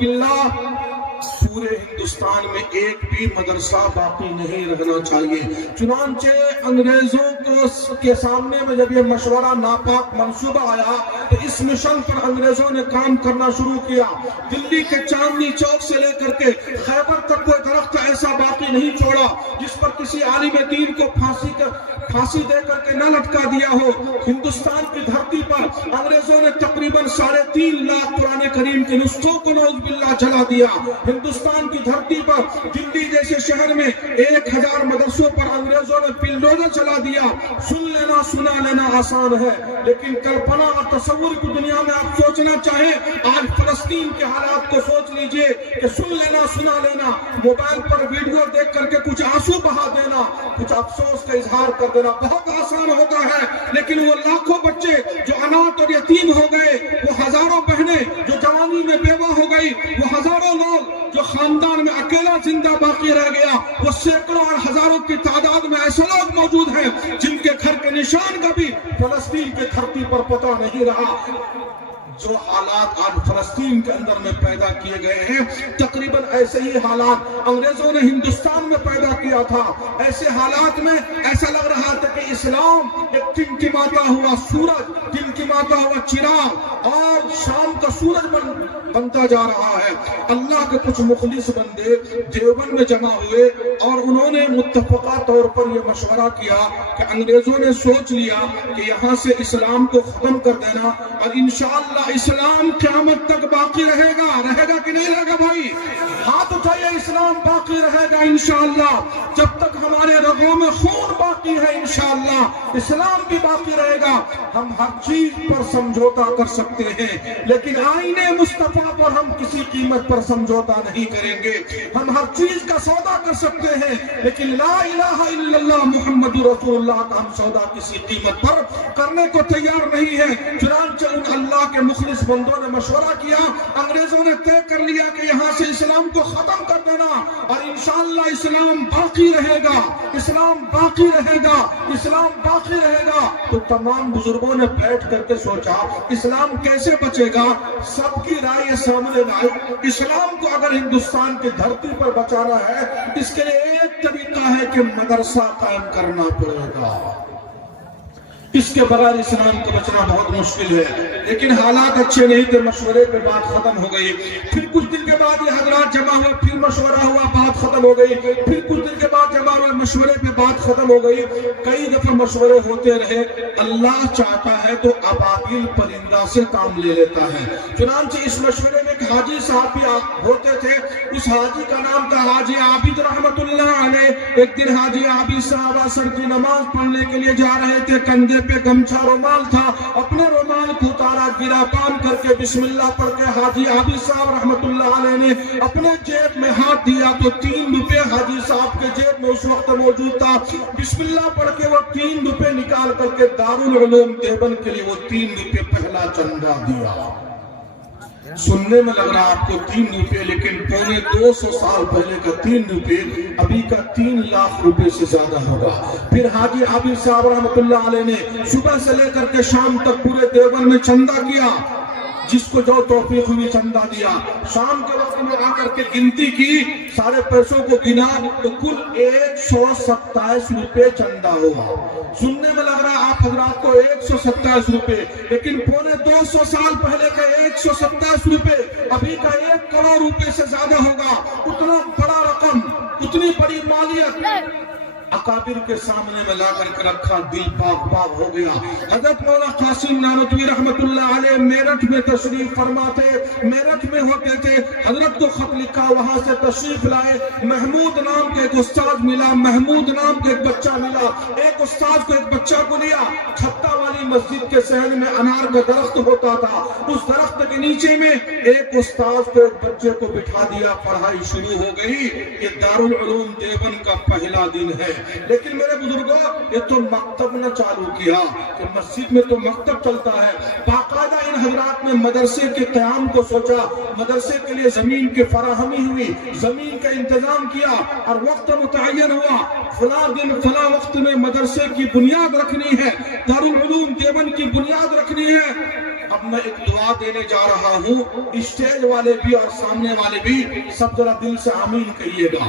पूरे हिंदुस्तान में एक भी मदरसा बाकी नहीं रहना चाहिए। चुनांचे अंग्रेजों के सामने में जब ये मशवरा नापाक मंसूबा आया तो इस मिशन पर अंग्रेजों ने काम करना शुरू किया। दिल्ली के चांदनी चौक से लेकर के खैबर तक कोई दरख्त ऐसा बाकी नहीं छोड़ा जिस पर किसी आलिम दीन को फांसी दे करके न लटका दिया हो। हिंदुस्तान की धरती पर अंग्रेजों ने तकरीबन 3.5 लाख कुरान करीम के नुस्खों को नऊज़ जला दिया। हिंदुस्तान की धरती पर दिल्ली जैसे शहर में 1000 मदरसों पर अंग्रेजों ने बिल्डोजर चला दिया। सुन लेना सुना लेना आसान है, लेकिन कल्पना और तस्वुर की दुनिया में आप सोचना चाहें, आज फलस्तीन के हालात को सोच लीजिए कि सुन लेना सुना लेना, मोबाइल पर वीडियो देख करके कुछ आंसू बहा देना, कुछ अफसोस का इजहार कर देना बहुत आसान होता है। लेकिन वो लाखों बच्चे जो अनाथ और यतीम हो गए, वो हजारों बहनें जो जवानी में बेवा हो गई, वो हजारों लोग जो खानदान में अकेला जिंदा बाकी रह गया, वो सैकड़ों और हजारों की तादाद में ऐसे लोग मौजूद हैं जिनके घर के निशान का भी फलस्तीन की धरती पर पता नहीं रहा। जो हालात आज फलस्तीन के अंदर में पैदा किए गए हैं, तकरीबन ऐसे ही हालात अंग्रेजों ने हिंदुस्तान में पैदा किया था। ऐसे हालात में ऐसा लग रहा था कि इस्लाम एक टिमटिमाता हुआ सूरज, टिमटिमाता हुआ चिराग और शाम का सूरज बनता जा रहा है। अल्लाह के कुछ मुखलिस बंदे देवबंद में जमा हुए और उन्होंने मुत्तफका तौर पर यह मशवरा किया कि अंग्रेजों ने सोच लिया कि यहाँ से इस्लाम को खत्म कर देना और इंशाअल्लाह इस्लाम क़यामत तक बाकी रहेगा। रहेगा कि नहीं रहेगा भाई? हाथ उठाइए, इस्लाम बाकी रहेगा इंशाअल्लाह। जब तक हमारे रगों में खून बाकी है इंशाअल्लाह इस्लाम भी बाकी रहेगा। हम हर चीज पर समझौता कर सकते हैं, लेकिन आईने मुस्तफा पर हम किसी कीमत पर समझौता नहीं करेंगे। हम हर चीज का सौदा कर सकते हैं, लेकिन ला इलाहा इल्लल्लाह मुहम्मदुर रसूलुल्लाह का हम सौदा किसी कीमत पर करने को तैयार नहीं है। चुनांचे अल्लाह के मुखलिस बंदों ने मशवरा किया, अंग्रेजों ने तय कर लिया कि यहाँ से इस्लाम को खत्म कर देना और इंशाअल्लाह इस्लाम बाकी रहेगा, इस्लाम बाकी रहेगा, इस्लाम बाकी रहेगा। तो तमाम बुजुर्गों ने बैठ करके सोचा इस्लाम कैसे बचेगा। सबकी राय सामने लाई, इस्लाम को अगर हिंदुस्तान की धरती पर बचाना है, इसके लिए एक तरीका है कि मदरसा कायम करना पड़ेगा। इसके बगैर इस्लाम को बचना बहुत मुश्किल है। लेकिन हालात अच्छे नहीं थे, मशवरे पे बात खत्म हो गई। फिर कुछ दिन के बाद ये हजरात जमा हुए, फिर मशवरा हुआ, बात खत्म हो गई। फिर कुछ दिन के बाद जमा हुए, मशवरे पे बात खत्म हो गई। कई दफे मशवरे होते रहे। अल्लाह चाहता है तो अबाबिल परिंदा से काम ले लेता है। चुनांचे इस मशवरे में एक हाजी साहब भी होते थे। उस हाजी का नाम था हाजी आबिद रहमतुल्लाह अलैह। एक दिन हाजी आबिद साहब असर की नमाज पढ़ने के लिए जा रहे थे। कंधे पे गमछा रुमाल था, अपने रुमाल को उतारा, गिरा, पान करके बिस्मिल्लाह पढ़ के हाजी आबिद साहब रहमतुल्लाह अलैह ने अपने जेब में हाथ दिया तो 3 रुपए हाजी साहब के जेब में उस वक्त मौजूद था। बिस्मिल्लाह पढ़ के वो 3 रुपए निकाल करके दारुल उलूम देवबंद के लिए वो 3 रुपए पहला चंदा दिया। सुनने में लग रहा है आपको 3 रुपये, लेकिन 250 साल पहले का 3 रुपये अभी का 3 लाख रुपए से ज्यादा होगा। फिर हाजी आबिद साहब रहमतुल्लाह अलैह ने सुबह से लेकर के शाम तक पूरे देवबंद में चंदा किया, जिसको जो तौफीक हुई चंदा दिया। शाम के वक्त में आकर के गिनती की, सारे पैसों को गिना तो कुल 127 रुपये चंदा हुआ। सुनने में लग रहा है आप हजरात को 127 रुपये, लेकिन 250 साल पहले का 127 रुपये अभी का 1 करोड़ रुपए से ज्यादा होगा। उतना बड़ा रकम, उतनी बड़ी मालियत अकाबिर के सामने में ला करके रखा, दिल पाक पाक हो गया। हजरत मौला कासिम नानोतवी रहमतुल्लाह अलैह मेरठ में तशरीफ फरमाते, मेरठ में होते थे, हजरत को खत लिखा, वहां से तशरीफ लाए। महमूद नाम के एक उस्ताद मिला, महमूद नाम के एक बच्चा मिला, एक उस्ताद को एक बच्चा को लिया। छत्ता वाली मस्जिद के सहन में अनार का दरख्त होता था, उस दरख्त के नीचे में एक उस्ताद को एक बच्चे को बिठा दिया, पढ़ाई शुरू हो गई। ये दारुल उलूम देवबंद का पहला दिन है। लेकिन मेरे बुजुर्गों, ये तो मकतब न चालू किया कि मस्जिद में तो मकतब चलता है। बाकायदा इन हजरात ने मदरसे के क़याम को सोचा, मदरसे के लिए जमीन की फराहमी हुई, जमीन का इंतजाम किया और वक्त मुतय्यन हुआ, फला दिन फला वक्त में मदरसे की बुनियाद रखनी है, दारुल उलूम देवबंद की बुनियाद रखनी है। अब मैं एक दुआ देने जा रहा हूँ, स्टेज वाले भी और सामने वाले भी सब जरा दिल से आमीन कहिएगा।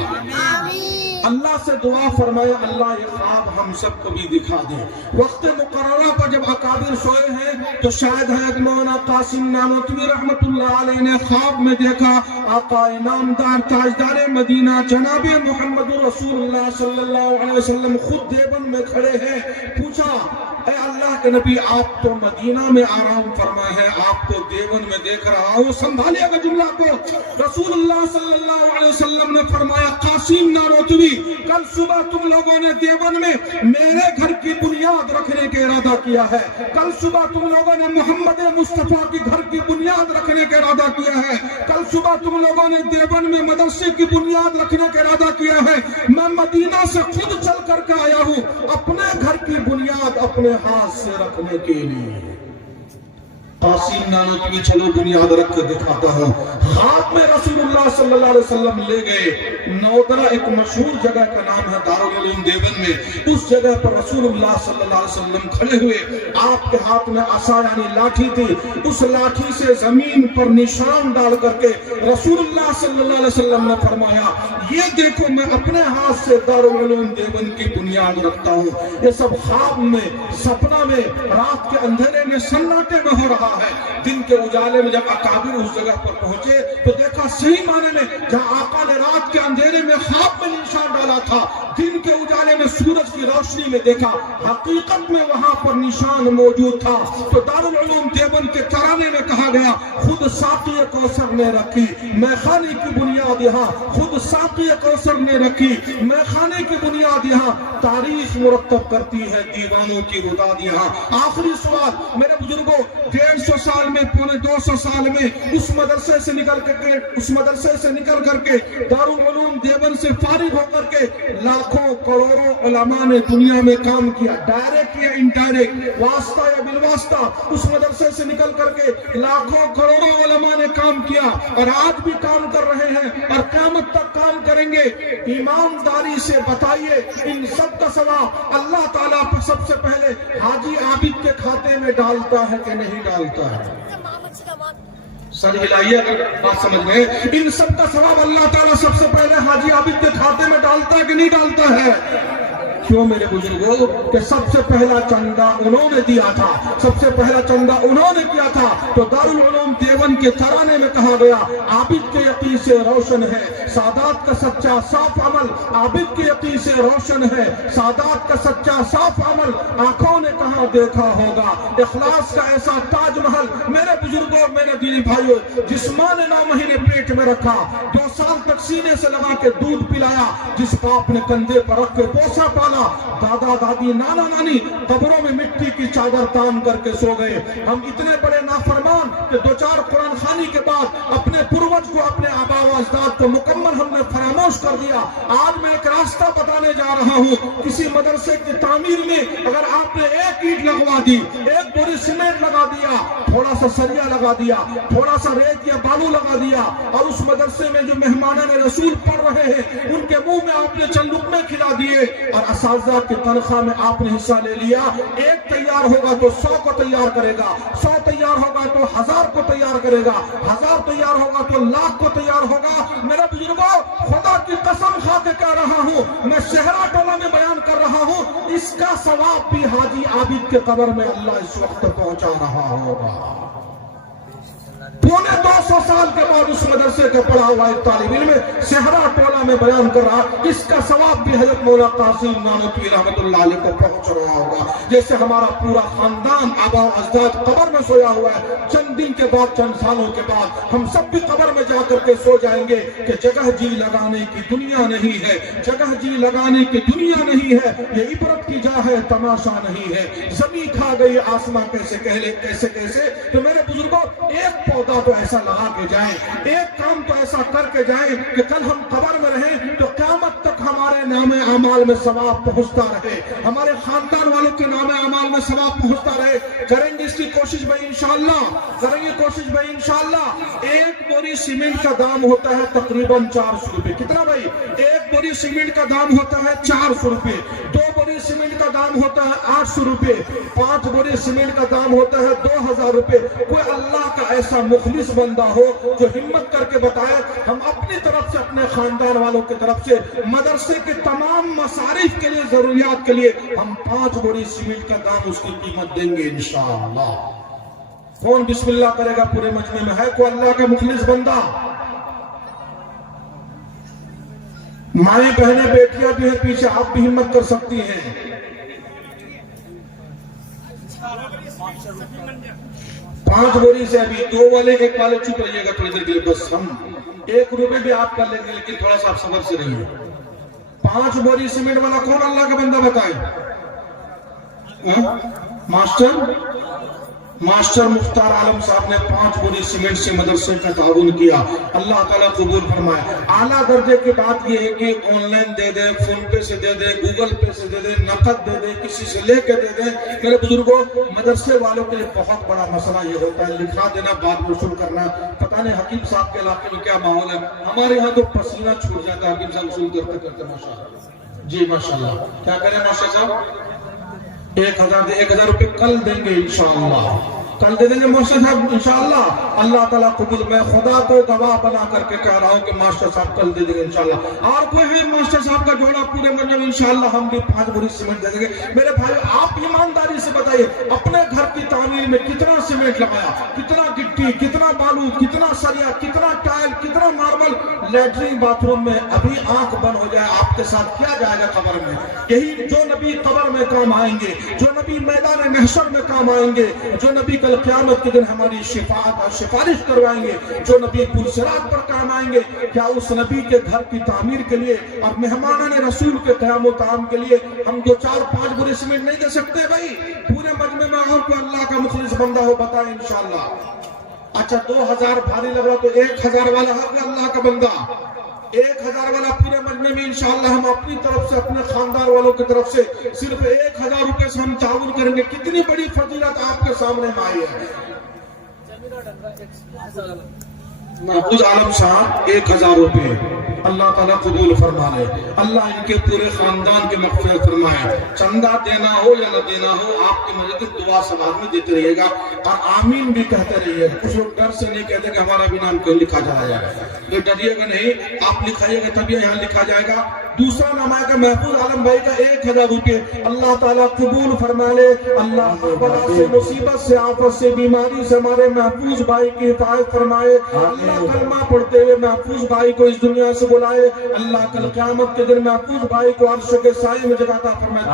अल्लाह से दुआ फरमाया, अल्लाह ये ख्वाब हम सबको भी दिखा दे। वक्त मुकर्ररा पर जब अकाबिर सोए हैं तो शायद है मौलाना कासिम नानोतवी रहमतुल्लाह अलैह ने ख्वाब में देखा आका इनामदार ताजदार मदीना जनाब मोहम्मद रसूलुल्लाह सल्लल्लाहु अलैहि वसल्लम खुद देवबंद में खड़े हैं। पूछा, ऐ अल्लाह के नबी, आप तो मदीना में आराम फरमा है, आपको देवबंद में देख रहा हूँ, संभालिएगा जुमला को। रसूलुल्लाह सल्लल्लाहु अलैहि वसल्लम ने फरमाया, कासिम नानोतवी, कल सुबह तुम लोगों ने देवबंद में मेरे घर की बुनियाद रखने का इरादा किया है। कल सुबह तुम लोगों ने मोहम्मद मुस्तफा की घर की बुनियाद रखने का इरादा किया है। कल सुबह तुम लोगों ने देवबंद में मदरसे की बुनियाद रखने का इरादा किया है। मैं मदीना से खुद चल करके आया हूँ अपने घर की बुनियाद अपने हाथ से रखने के लिए। कासिम नानोतवी, चलो बुनियाद रख के दिखाता हूँ। हाथ में रसूलुल्लाह सल्लल्लाहु अलैहि वसल्लम ले गए। नौदरा एक मशहूर जगह का नाम है दारुल उलूम देवबंद में, उस जगह पर रसूलुल्लाह सल्लल्लाहु अलैहि वसल्लम खड़े हुए। आपके हाथ में असा यानी लाठी थी, उस लाठी से जमीन पर निशान डाल करके रसूलुल्लाह सल्लल्लाहु अलैहि वसल्लम ने फरमाया, ये देखो मैं अपने हाथ से दारुल उलूम देवबंद की बुनियाद रखता हूँ। ये सब ख्वाब में, सपना में, रात के अंधेरे में, सन्नाटे में हो रहा है। दिन के उजाले में जब अकाबिर उस जगह पर पहुंचे तो देखा सही माने में जहां आका ने रात के अंधेरे में ख्वाब में निशान डाला था, दिन के उजाले में सूरज की रोशनी में देखा, हकीकत में वहां पर निशान मौजूद था। तो दारुल उलूम देवबंद के तराने में कहा गया, खुद साक़ी कौसर ने रखी मैखाने की बुनियाद यहाँ, खुद साक़ी कौसर ने रखी मैखाने की बुनियाद यहाँ, तारीख मुरत्तब करती है दीवानों की रुदाद यहाँ। आखिरी सवाल मेरे बुजुर्गों, 150 साल में, 250 साल में उस मदरसे से निकल करके दारुल उलूम देवबंद से फारिग होकर के लाखों करोड़ों उलमा ने दुनिया में काम किया, डायरेक्ट या इनडायरेक्ट, वास्ता या बिलवास्ता। उस मदरसे से निकल करके लाखों करोड़ों उलमा ने काम किया और आज भी काम कर रहे हैं और क़यामत तक काम करेंगे। ईमानदारी से बताइए, इन सब का सवाब अल्लाह ताला सबसे पहले हाजी आबिद के खाते में डालता है कि नहीं डालता है? सर हिलाइए अगर बात समझ में। इन सब का सवाब अल्लाह ताला सबसे पहले हाजी आबिद के खाते में डालता है कि नहीं डालता है? क्यों मेरे बुजुर्गों, कि सबसे पहला चंदा उन्होंने दिया था, सबसे पहला चंदा उन्होंने किया था। तो दारुल उलूम देवबंद के तराने में कहा गया, आबिद के यकीन से रोशन है सादात का सच्चा साफ अमल, आबिद के यकीन से रोशन है सादात का सच्चा साफ अमल, आंखों ने कहाँ देखा होगा इखलास का ऐसा ताजमहल। मेरे बुजुर्गों, मेरे दीनी भाइयों, जिस माँ ने 9 महीने पेट में रखा, 2 साल तक सीने से लगा के दूध पिलाया, जिस बाप ने कंधे पर रख के पोसा पाला, दादा दादी नाना नानी कब्रों में मिट्टी की चादर तान करके सो गए। हम इतने बड़े नाफरमान कि 2-4 कुरान खानी के बाद अपने पूर्वज को, अपने आबा व अजदाद को मुकम्मल हमने फरामोश कर दिया। आज मैं एक रास्ता बताने जा रहा हूँ। किसी मदरसे की तामीर में अगर आपने एक ईंट लगवा दी, एक बोरी सीमेंट लगा दिया, थोड़ा सा सरिया लगा दिया, थोड़ा सा रेत या बालू लगा दिया, और उस मदरसे में जो मेहमानान रसूल पढ़ रहे हैं उनके मुंह में आपने चंद लुक़मे खिला दिए और असातिज़ा की तनख्वाह में आपने हिस्सा ले लिया। एक तैयार होगा तो 100 को तैयार करेगा, 100 तैयार होगा तो 1000 को तैयार करेगा, 1000 तैयार होगा तो लाख को तैयार होगा। मेरे बुजुर्गों, खुदा की कसम खा के कह रहा हूँ, मैं शहरा टोला में बयान कर रहा हूँ, इसका सवाब भी हाजी आबिद के कब्र में अल्लाह इस वक्त पहुंचा रहा होगा। पौने 200 साल के बाद उस मदरसे का पढ़ा हुआ एक तालिब इल्म शहरा टोला में बयान कर रहा, इसका सवाब भी हजरत मौला कासिम नानवी रहमतुल्लाह अलैह को पहुंच रहा होगा। जैसे हमारा पूरा खानदान आबा अजदाद कब्र में सोया हुआ है, चंद दिन के बाद, चंद सालों के बाद हम सब भी कब्र में जाकर के सो जाएंगे कि जगह जी लगाने की दुनिया नहीं है, जगह जी लगाने की दुनिया नहीं है, ये इबरत की जा है, तमाशा नहीं है। जमीन खा गई आसमां कैसे कैसे कैसे। तो मेरे बुजुर्गों, एक पौधा तो ऐसा लगा के जाए, एक काम तो ऐसा करके जाए कि कल हम कब्र में रहें तो क़यामत तक हमारे नामे अमाल में सवाब पहुंचता रहे, हमारे खानदान वालों के नामे अमाल में सवाब पहुंचता रहे। करेंगे इसकी कोशिश भाई इंशाअल्लाह, करेंगे कोशिश भाई इंशाअल्लाह। एक बोरी सीमेंट का दाम होता है तकरीबन 400 रुपए। कितना भाई? एक बोरी सीमेंट का दाम होता है 400 रुपए। 2 बोरी सीमेंट का दाम होता है 800 रुपए। 5 बोरी सीमेंट का दाम होता है 2000 रुपए। कोई अल्लाह का ऐसा मुखलिस बंदा हो जो हिम्मत करके बताए, हम अपनी तरफ से, अपने खानदान वालों की तरफ से मदरसे के तमाम मसारिफ के लिए, जरूरियात के लिए हम 5 बोरी सीमेंट का दाम उसकी कीमत देंगे इंशाअल्लाह। कौन बिस्मिल्लाह करेगा पूरे मजमे में? है कोई अल्लाह का मुखलिस बंदा? माएं बहनें बेटियां भी हैं पीछे, आप भी हिम्मत कर सकती हैं। 5 बोरी से अभी 2 वाले, 1 वाले चुप रहिएगा थोड़ी देर के लिए, बस हम 1 रुपए भी आप कर लेंगे, लेकिन थोड़ा सा आप सबर से रहिए। 5 बोरी सीमेंट वाला कौन अल्लाह का बंदा बताए? मास्टर मुख्तार आलम साहब ने 5 बोरी सीमेंट से मदरसे का ताउन किया। अल्लाह ताला कबूल फरमाए। आला दर्जे की बात यह है कि ऑनलाइन दे दे, फोन पे से दे दे, गूगल पे से दे दे, नकद दे दे, किसी से लेके दे दे। मेरे बुजुर्गों, मदरसे वालों के लिए बहुत बड़ा मसला ये होता है, लिखा देना, बाद में वसूल करना। पता नहीं हकीम साहब के इलाके में क्या माहौल है, हमारे यहाँ तो पसीना छूट जाता है हकीम साहब वसूल करते करते। माशाअल्लाह जी, माशाअल्लाह। क्या करें मास्टर साहब? 1000 रुपए कल देंगे इंशाअल्लाह, कल दे देंगे मास्टर साहब इंशाअल्लाह। अल्लाह ताला कबूल। मैं खुदा को गवाह बना करके कह रहा हूँ कि मास्टर साहब कल दे देंगे इंशाअल्लाह। और कोई है मास्टर साहब का जोड़ा पूरे महीने में इंशाअल्लाह हम भी 5 बोरी सीमेंट दे देंगे। मेरे भाई, आप ईमानदारी से बताइए, अपने घर की तामीर में कितना सीमेंट लगाया, कितना गिट्टी, कितना बालू, कितना सरिया, कितना टाइल, कितना मार्बल। लैट्रिन बाथरूम में अभी आंख बंद हो जाए, आपके साथ क्या जाएगा कब्र में? यही जो नबी कब्र में काम आएंगे, जो नबी मैदान महशर में काम आएंगे, जो नबी कल क़यामत के दिन हमारी शिफाअत और सिफारिश करवाएंगे, जो नबी पुरसिरात पर काम आएंगे, क्या उस नबी के घर की तामीर के लिए और मेहमानान रसूल के क़याम ताम के लिए हम 2-4-5 बोरी सीमेंट नहीं दे सकते? भाई पूरे मजमे में और कोई अल्लाह का मुखलिस बंदा हो बताए इंशाअल्लाह। अच्छा, 2000 भारी लग रहा तो 1000 वाला है अल्लाह का बंदा, 1000 वाला पूरे मजमे में इंशाअल्लाह हम अपनी तरफ से, अपने खानदान वालों की तरफ से सिर्फ 1000 रुपए से हम ताउन करेंगे। कितनी बड़ी फजीलत आपके सामने में आई है। महफूज आलम साहब 1000 रुपए, अल्लाह ताला कबूल फरमाए, अल्लाह इनके पूरे खानदान के मग़फ़िरत फरमाए। चंदा देना हो या न देना हो, आपकी मदद की दुआ समाज में देते रहिएगा और आमीन भी कहते रहिएगा। कुछ लोग डर से नहीं कहते कि हमारा भी नाम क्यों लिखा जाएगा, तो डरिएगा नहीं, आप लिखाइएगा तभी यहाँ लिखा जाएगा। दूसरा नाम आएगा महफूज आलम भाई का 1000 रुपये, अल्लाह ताला कबूल फरमा ले। अल्लाह बला से, मुसीबत से, आफत से, बीमारी से हमारे महफूज भाई की हिफाजत फरमाए। अल्लाह कलमा पढ़ते हुए महफूज भाई को इस दुनिया से बुलाए। अल्लाह कल क़यामत के दिन महफूज भाई को अर्श के साए में जगह अता फरमाए।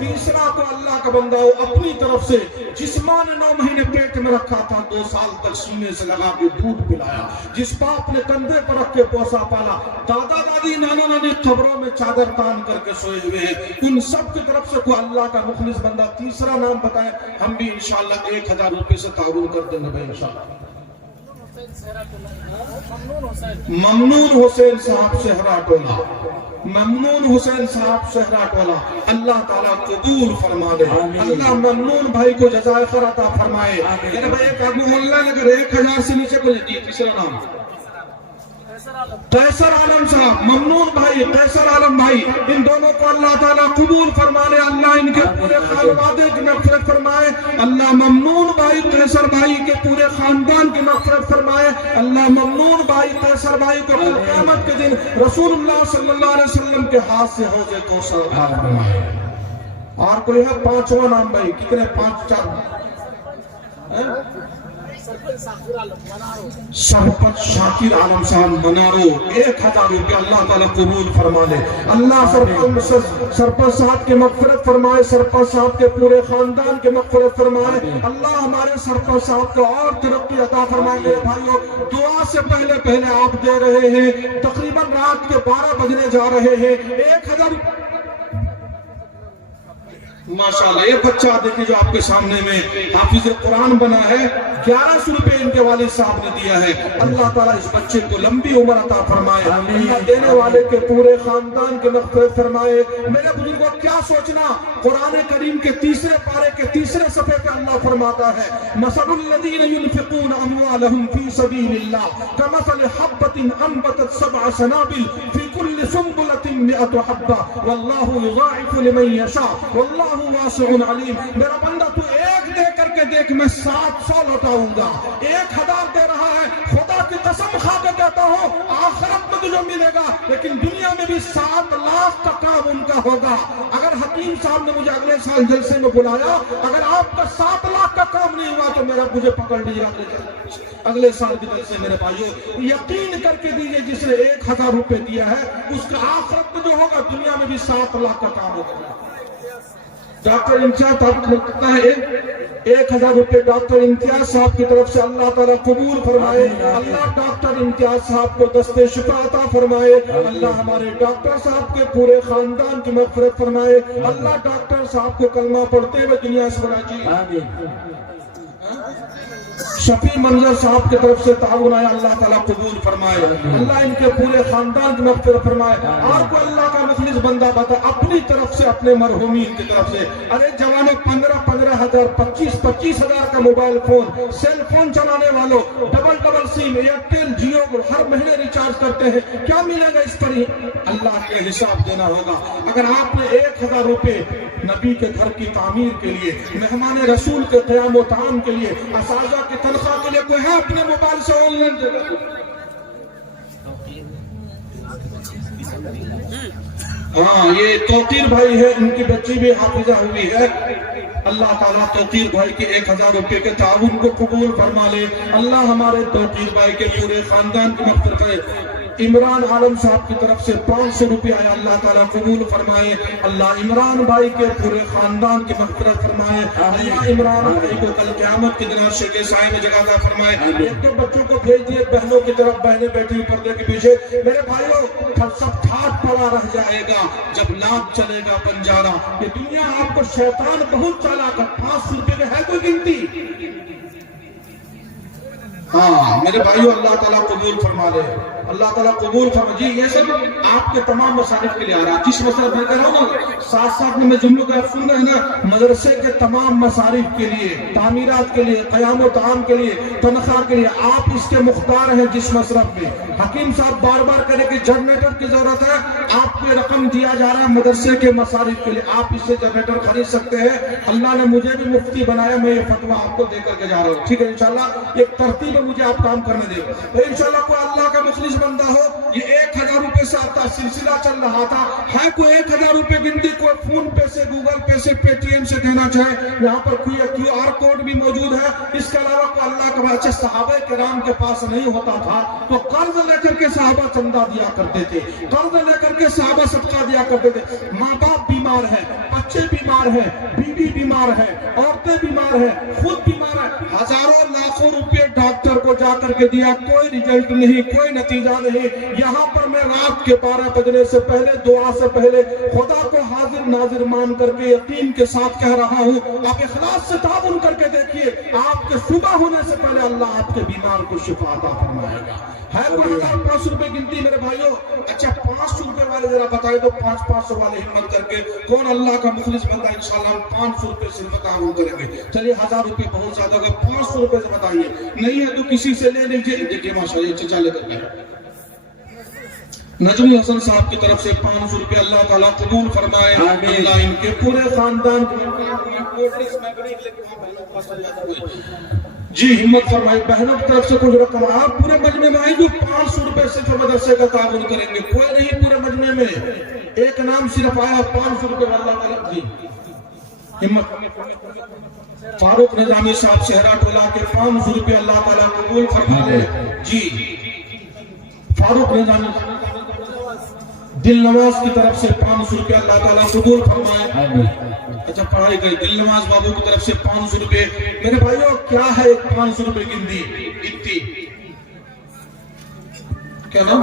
तीसरा तो अल्लाह का बंदा हो, अपनी तरफ से जिस मां ने 9 महीने पेट में रखा था, 2 साल तक सीने से लगा के दूध पिलाया, जिस बाप ने कंधे पर रख के पोसा पाला, दादा दादी नाना नानी कब्रों में चादर तान करके सोए हुए हैं, उन सब की तरफ से कोई अल्लाह का मुखलिस बंदा तीसरा नाम बताए, हम भी इंशाअल्लाह 1000 रुपए से ताउन कर देंगे इंशाअल्लाह। ممنون حسین صاحب صحرا ٹولہ، ممنون حسین صاحب صحرا ٹولہ، اللہ تعالیٰ قبول فرما دے، اللہ ممنون بھائی کو جزائے خیر عطا فرمائے۔ یعنی بھائی ایک آدمی مولا نے اگر 1000 سے نیچے کو جی تیسرا نام قیصر عالم صاحب، ممنون بھائی، قیصر عالم بھائی، ان دونوں کو اللہ تعالیٰ قبول فرما لے، اللہ ان کے پورے خانوادے کی مغفرت فرمائے، اللہ ممنون بھائی قیصر بھائی کے پورے خاندان کی مغفرت فرمائے، اللہ ممنون بھائی قیصر بھائی کو قیامت کے دن رسول اللہ صلی اللہ علیہ وسلم کے ہاتھ سے حوض کوثر عطا فرمائے۔ اور کوئی ہے پانچواں نام بھائی، کتنے؟ 5 4 سرپت شاکر عالم صاحب منارو، 1000 روپے اللہ تعالیٰ قبول فرما لے، اللہ سرپت صاحب کے مغفرت فرمائے، سرپت صاحب کے پورے خاندان کے مغفرت فرمائے، اللہ ہمارے سرپت صاحب کو اور ترقی عطا فرمائے۔ میرے بھائیو، دعا سے پہلے آپ دے رہے ہیں، تقریباً رات کے 12 بجنے جا رہے ہیں، 1000 ماشاءاللہ۔ یہ بچہ دیکھیں جو آپ کے سامنے میں حافظ قرآن بنا ہے، 1100 روپے ان کے والد صاحب نے دیا ہے، اللہ تعالیٰ اس بچے کو لمبی عمر عطا فرمائے، اللہ دینے والے کے پورے خاندان کے مغفرت فرمائے۔ میرے بزرگوں، کیا سوچنا، قرآن کریم کے 3 پارے کے 3 صفحے پہ اللہ فرماتا ہے، مثل الذین ينفقون اموالهم فی سبیل اللہ کمثل حبۃ انبتت 7 سنابل فی کل سنبلۃ 100 حبۃ واللہ یضاعف لمن یشاء واللہ واسع علیم۔ میرا بندہ تو ایک دے کر کے دیکھ، میں 700 لوٹاؤں گا۔ 1000 دے رہا ہے، خدا کی قسم کھا کے کہتا ہوں آخرت میں تجھے ملے گا، لیکن دنیا میں بھی 7 لاکھ کا کام ان کا ہوگا۔ اگر حکیم صاحب نے مجھے اگلے سال جلسے میں بلایا، اگر آپ کا 7 لاکھ کا کام نہیں ہوا تو مجھے پکڑ لیجیے اگلے سال کے جلسے۔ میرے بھائیو، یقین کر کے دیجئے، جس نے 1000 روپے دیا ہے اس کا آخرت میں جو ہوگا دنیا میں بھی 7 لاکھ کا کام ہوگا۔ ڈاکٹر امتیاز صاحب لگتا ہے 1000 روپے ڈاکٹر امتیاز صاحب کی طرف سے اللہ تعالیٰ قبول فرمائے، اللہ ڈاکٹر امتیاز صاحب کو دست شفا عطا فرمائے، اللہ ہمارے ڈاکٹر صاحب کے پورے خاندان کی مغفرت فرمائے، اللہ ڈاکٹر صاحب کو کلمہ پڑھتے ہوئے دنیا سے بھیجے۔ شفیع منظر صاحب کی طرف سے تعاون آیا، اللہ تعالیٰ قبول فرمائے، اللہ ان کے پورے خاندان کی مغفرت فرمائے۔ آپ کو اللہ کا مخلص بندہ بتا اپنی طرف سے، اپنے مرحومین کی طرف سے، ارے جوانوں 15 ہزار 25 ہزار کا موبائل فون، سیل فون چلانے والوں، ڈبل سیم ایئرٹیل جیو ہر مہینے ریچارج کرتے ہیں، کیا ملے گا اس پر ہی؟ اللہ کے حساب دینا ہوگا۔ اگر آپ نے 1000 روپے نبی کے گھر کی تعمیر کے لیے، مہمان رسول کے قیام و طعام کے لیے، اساتذہ کی تنخواہ کے لیے، کوئی ہے اپنے موبائل سے آن لائن دے گا؟ ہاں، یہ توقیر بھائی ہے، ان کی بچی بھی حافظہ ہوئی ہے، اللہ تعالیٰ توقیر بھائی کے 1000 روپے کے تعاون کو قبول فرما لے، اللہ ہمارے توقیر بھائی کے پورے خاندان کی مغفرت کرے۔ عمران عالم صاحب کی طرف سے 500 روپے آیا، اللہ تعالیٰ قبول فرمائے، اللہ عمران بھائی کے پورے خاندان کی مغفرت فرمائے، اللہ عمران بھائی کو کل قیامت کے دن عرش کے سائے میں جگہ عطا فرمائے۔ ایک تو بچوں کو بھیج دیے بہنوں کی طرف، بہنیں بیٹھی پردے کے پیچھے۔ میرے بھائیوں، سب ٹھاٹ پڑا رہ جائے گا جب نام چلے گا بنجارا۔ یہ دنیا آپ کو شیطان بہت چالاک ہے، 500 روپے میں ہے کوئی گنتی؟ ہاں میرے بھائیوں، اللہ تعالیٰ قبول فرما لے، اللہ تعالیٰ قبول فرما۔ جی یہ سب آپ کے تمام مصارف کے لیے آ رہا ہے، جس مصارف میں کہہ رہا ہوں نا، ساتھ میں جملوں کا سن رہے ہیں نا، مدرسے کے تمام مصارف کے لیے، تعمیرات کے لیے، قیام و طعام کے لیے، تنخواہ کے لیے، آپ اس کے مختار ہیں جس مصرف میں۔ حکیم صاحب بار بار کہہ رہے کہ جنریٹر کی ضرورت ہے، آپ کو رقم دیا جا رہا ہے مدرسے کے مصارف کے لیے، آپ اس سے جنریٹر خرید سکتے ہیں۔ اللہ نے مجھے بھی مفتی بنایا، میں یہ فتویٰ آپ کو دے کر کے جا رہا ہوں، ٹھیک ہے؟ انشاءاللہ ایک ترتیب ہے، مجھے آپ کام کرنے دیں تو انشاءاللہ کوئی اللہ کا مخلص بندہ ہو۔ یہ 1000 روپے سے آپ کا سلسلہ چل رہا تھا، ہے کوئی 1000 روپے گنتی، کوئی فون پے سے، گوگل پے سے، پے ٹی ایم سے دینا چاہے، یہاں پر کوئی QR کوڈ بھی موجود ہے۔ اس کے علاوہ کوئی اللہ کا بچہ صحابہ کرام کے پاس نہیں ہوتا تھا تو قرض لے کر کے صحابہ چندہ دیا کرتے تھے، قرض لے کر کے صحابہ صدقہ دیا کرتے تھے۔ ماں باپ بیمار ہے، بچے بیمار ہیں، بیوی بیمار ہے، عورتیں بیمار ہیں، خود بیمار ہے، ہزاروں لاکھوں روپے ڈاکٹر کو جا کر کے دیا، کوئی ریزلٹ نہیں، کوئی نتیجہ نہیں۔ یہاں پر میں رات کے 12 بجنے سے پہلے، دعا سے پہلے خدا کو حاضر हाजिर नाजिर मान करके यकीन के साथ कह रहा हूँ, आप इखलास से ताउन करके देखिए, आपके सुबह होने से पहले अल्लाह आपके बीमार को शिफा अता फरमाएगा। है कोई 1000-500 रुपए गिनती मेरे भाइयों? अच्छा 500 रुपए वाले जरा बताए तो 500 वाले हिम्मत करके कौन अल्लाह का मुखलिस बंदा इंशाल्लाह हम 500 रुपए से ताउन करेंगे। चलिए 1000 रुपए बहुत ज्यादा होगा, 500 रुपए से बताइए, नहीं है तो किसी से ले लीजिए। देखिए माशाल्लाह चचा लेकर गए नजमुल हसन साहब की तरफ से 500 रुपए अल्लाह ताला कबूल फरमाए, अल्लाह इनके पूरे खानदान जी हिम्मत फरमाई। बहनों की तरफ से कुछ रकम आप पूरे मजमे में आई जो 500 रुपए से मदरसे का ताउन करेंगे, कोई नहीं पूरे मजमे में, एक नाम सिर्फ आया 500 रुपए अल्लाह ताला जी हिम्मत। फारूक निजामी साहब शहरा टोला के 500 रुपए अल्लाह ताला कबूल फरमा ले जी। फारूक निजामी दिल नवाज की तरफ से 500 रुपए अल्लाह ताला कबूल फरमाए। अच्छा पढ़ाई करें। दिल नवाज बाबू की तरफ से 500 रुपए। मेरे भाइयों क्या है 500 रुपए गिनती क्या नाम?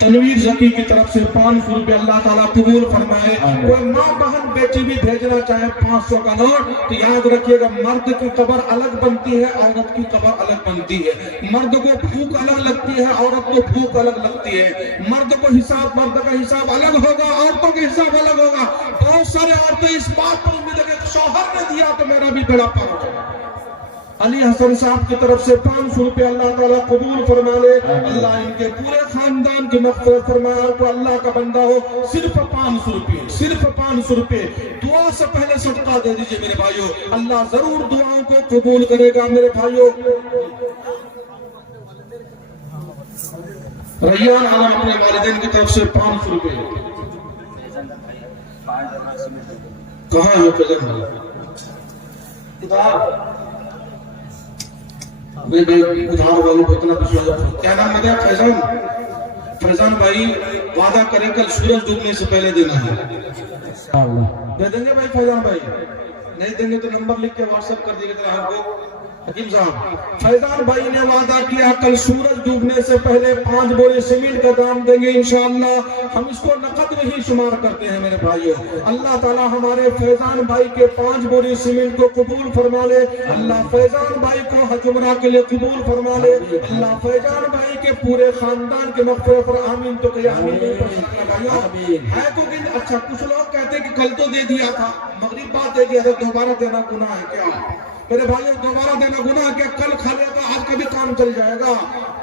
तनवीर जकी की तरफ से 500 रुपए अल्लाह ताला कबूल फरमाए। कोई माँ बहन बेटी भी भेजना चाहे 500 का नोट तो याद रखिएगा, मर्द की कब्र अलग बनती है, औरत की कब्र अलग बनती है। मर्द को भूख अलग लगती है, औरत को भूख अलग लगती है। मर्द का हिसाब अलग होगा, औरतों का हिसाब अलग होगा। बहुत सारे औरतें इस बात पर उम्मीद है कि शौहर ने दिया तो मेरा भी बड़ा पार होगा। अली हसन साहब की तरफ से 500 रुपए अल्लाह ताला कबूल फरमा ले, अल्लाह इनके पूरे खानदान की मग़फ़िरत फरमाए। को अल्लाह का बंदा हो सिर्फ 500 रुपए, सिर्फ 500 रुपए। दुआ से पहले सदका दे दीजिए मेरे भाइयों, अल्लाह जरूर दुआओं को कबूल करेगा मेरे भाइयों। रैयान आलम अपने वालिदैन की तरफ से 500 रुपए। कहाँ है फैजान? उधार वालों को इतना विश्वास। क्या नाम है? फैजान भाई वादा करें कल सूरज डूबने से पहले देना है। दे देंगे भाई फैजान भाई? नहीं देंगे तो नंबर लिख के व्हाट्सएप कर दीजिएगा हमको। हकीम साहब फैजान भाई ने वादा किया कल सूरज डूबने से पहले 5 बोरे सीमेंट का दाम देंगे इंशाअल्लाह। हम इसको नकद में ही शुमार करते हैं मेरे भाइयों। अल्लाह ताला हमारे फैजान भाई के 5 बोरे सीमेंट को कबूल फरमा ले। अल्लाह फैजान भाई को हज उम्रा के लिए कबूल फरमा ले। अल्लाह फैजान भाई के पूरे खानदान के मग़फ़िरत पर आमीन तो कहिए आमीन। है तो कि अच्छा कुछ लोग कहते हैं कि कल तो दे दिया था, मगरिब बाद दे दिया था, दोबारा देना गुनाह है क्या? मेरे भाइयों दोबारा देना गुनाह क्या? कल खा लिया था आज का भी काम चल जाएगा।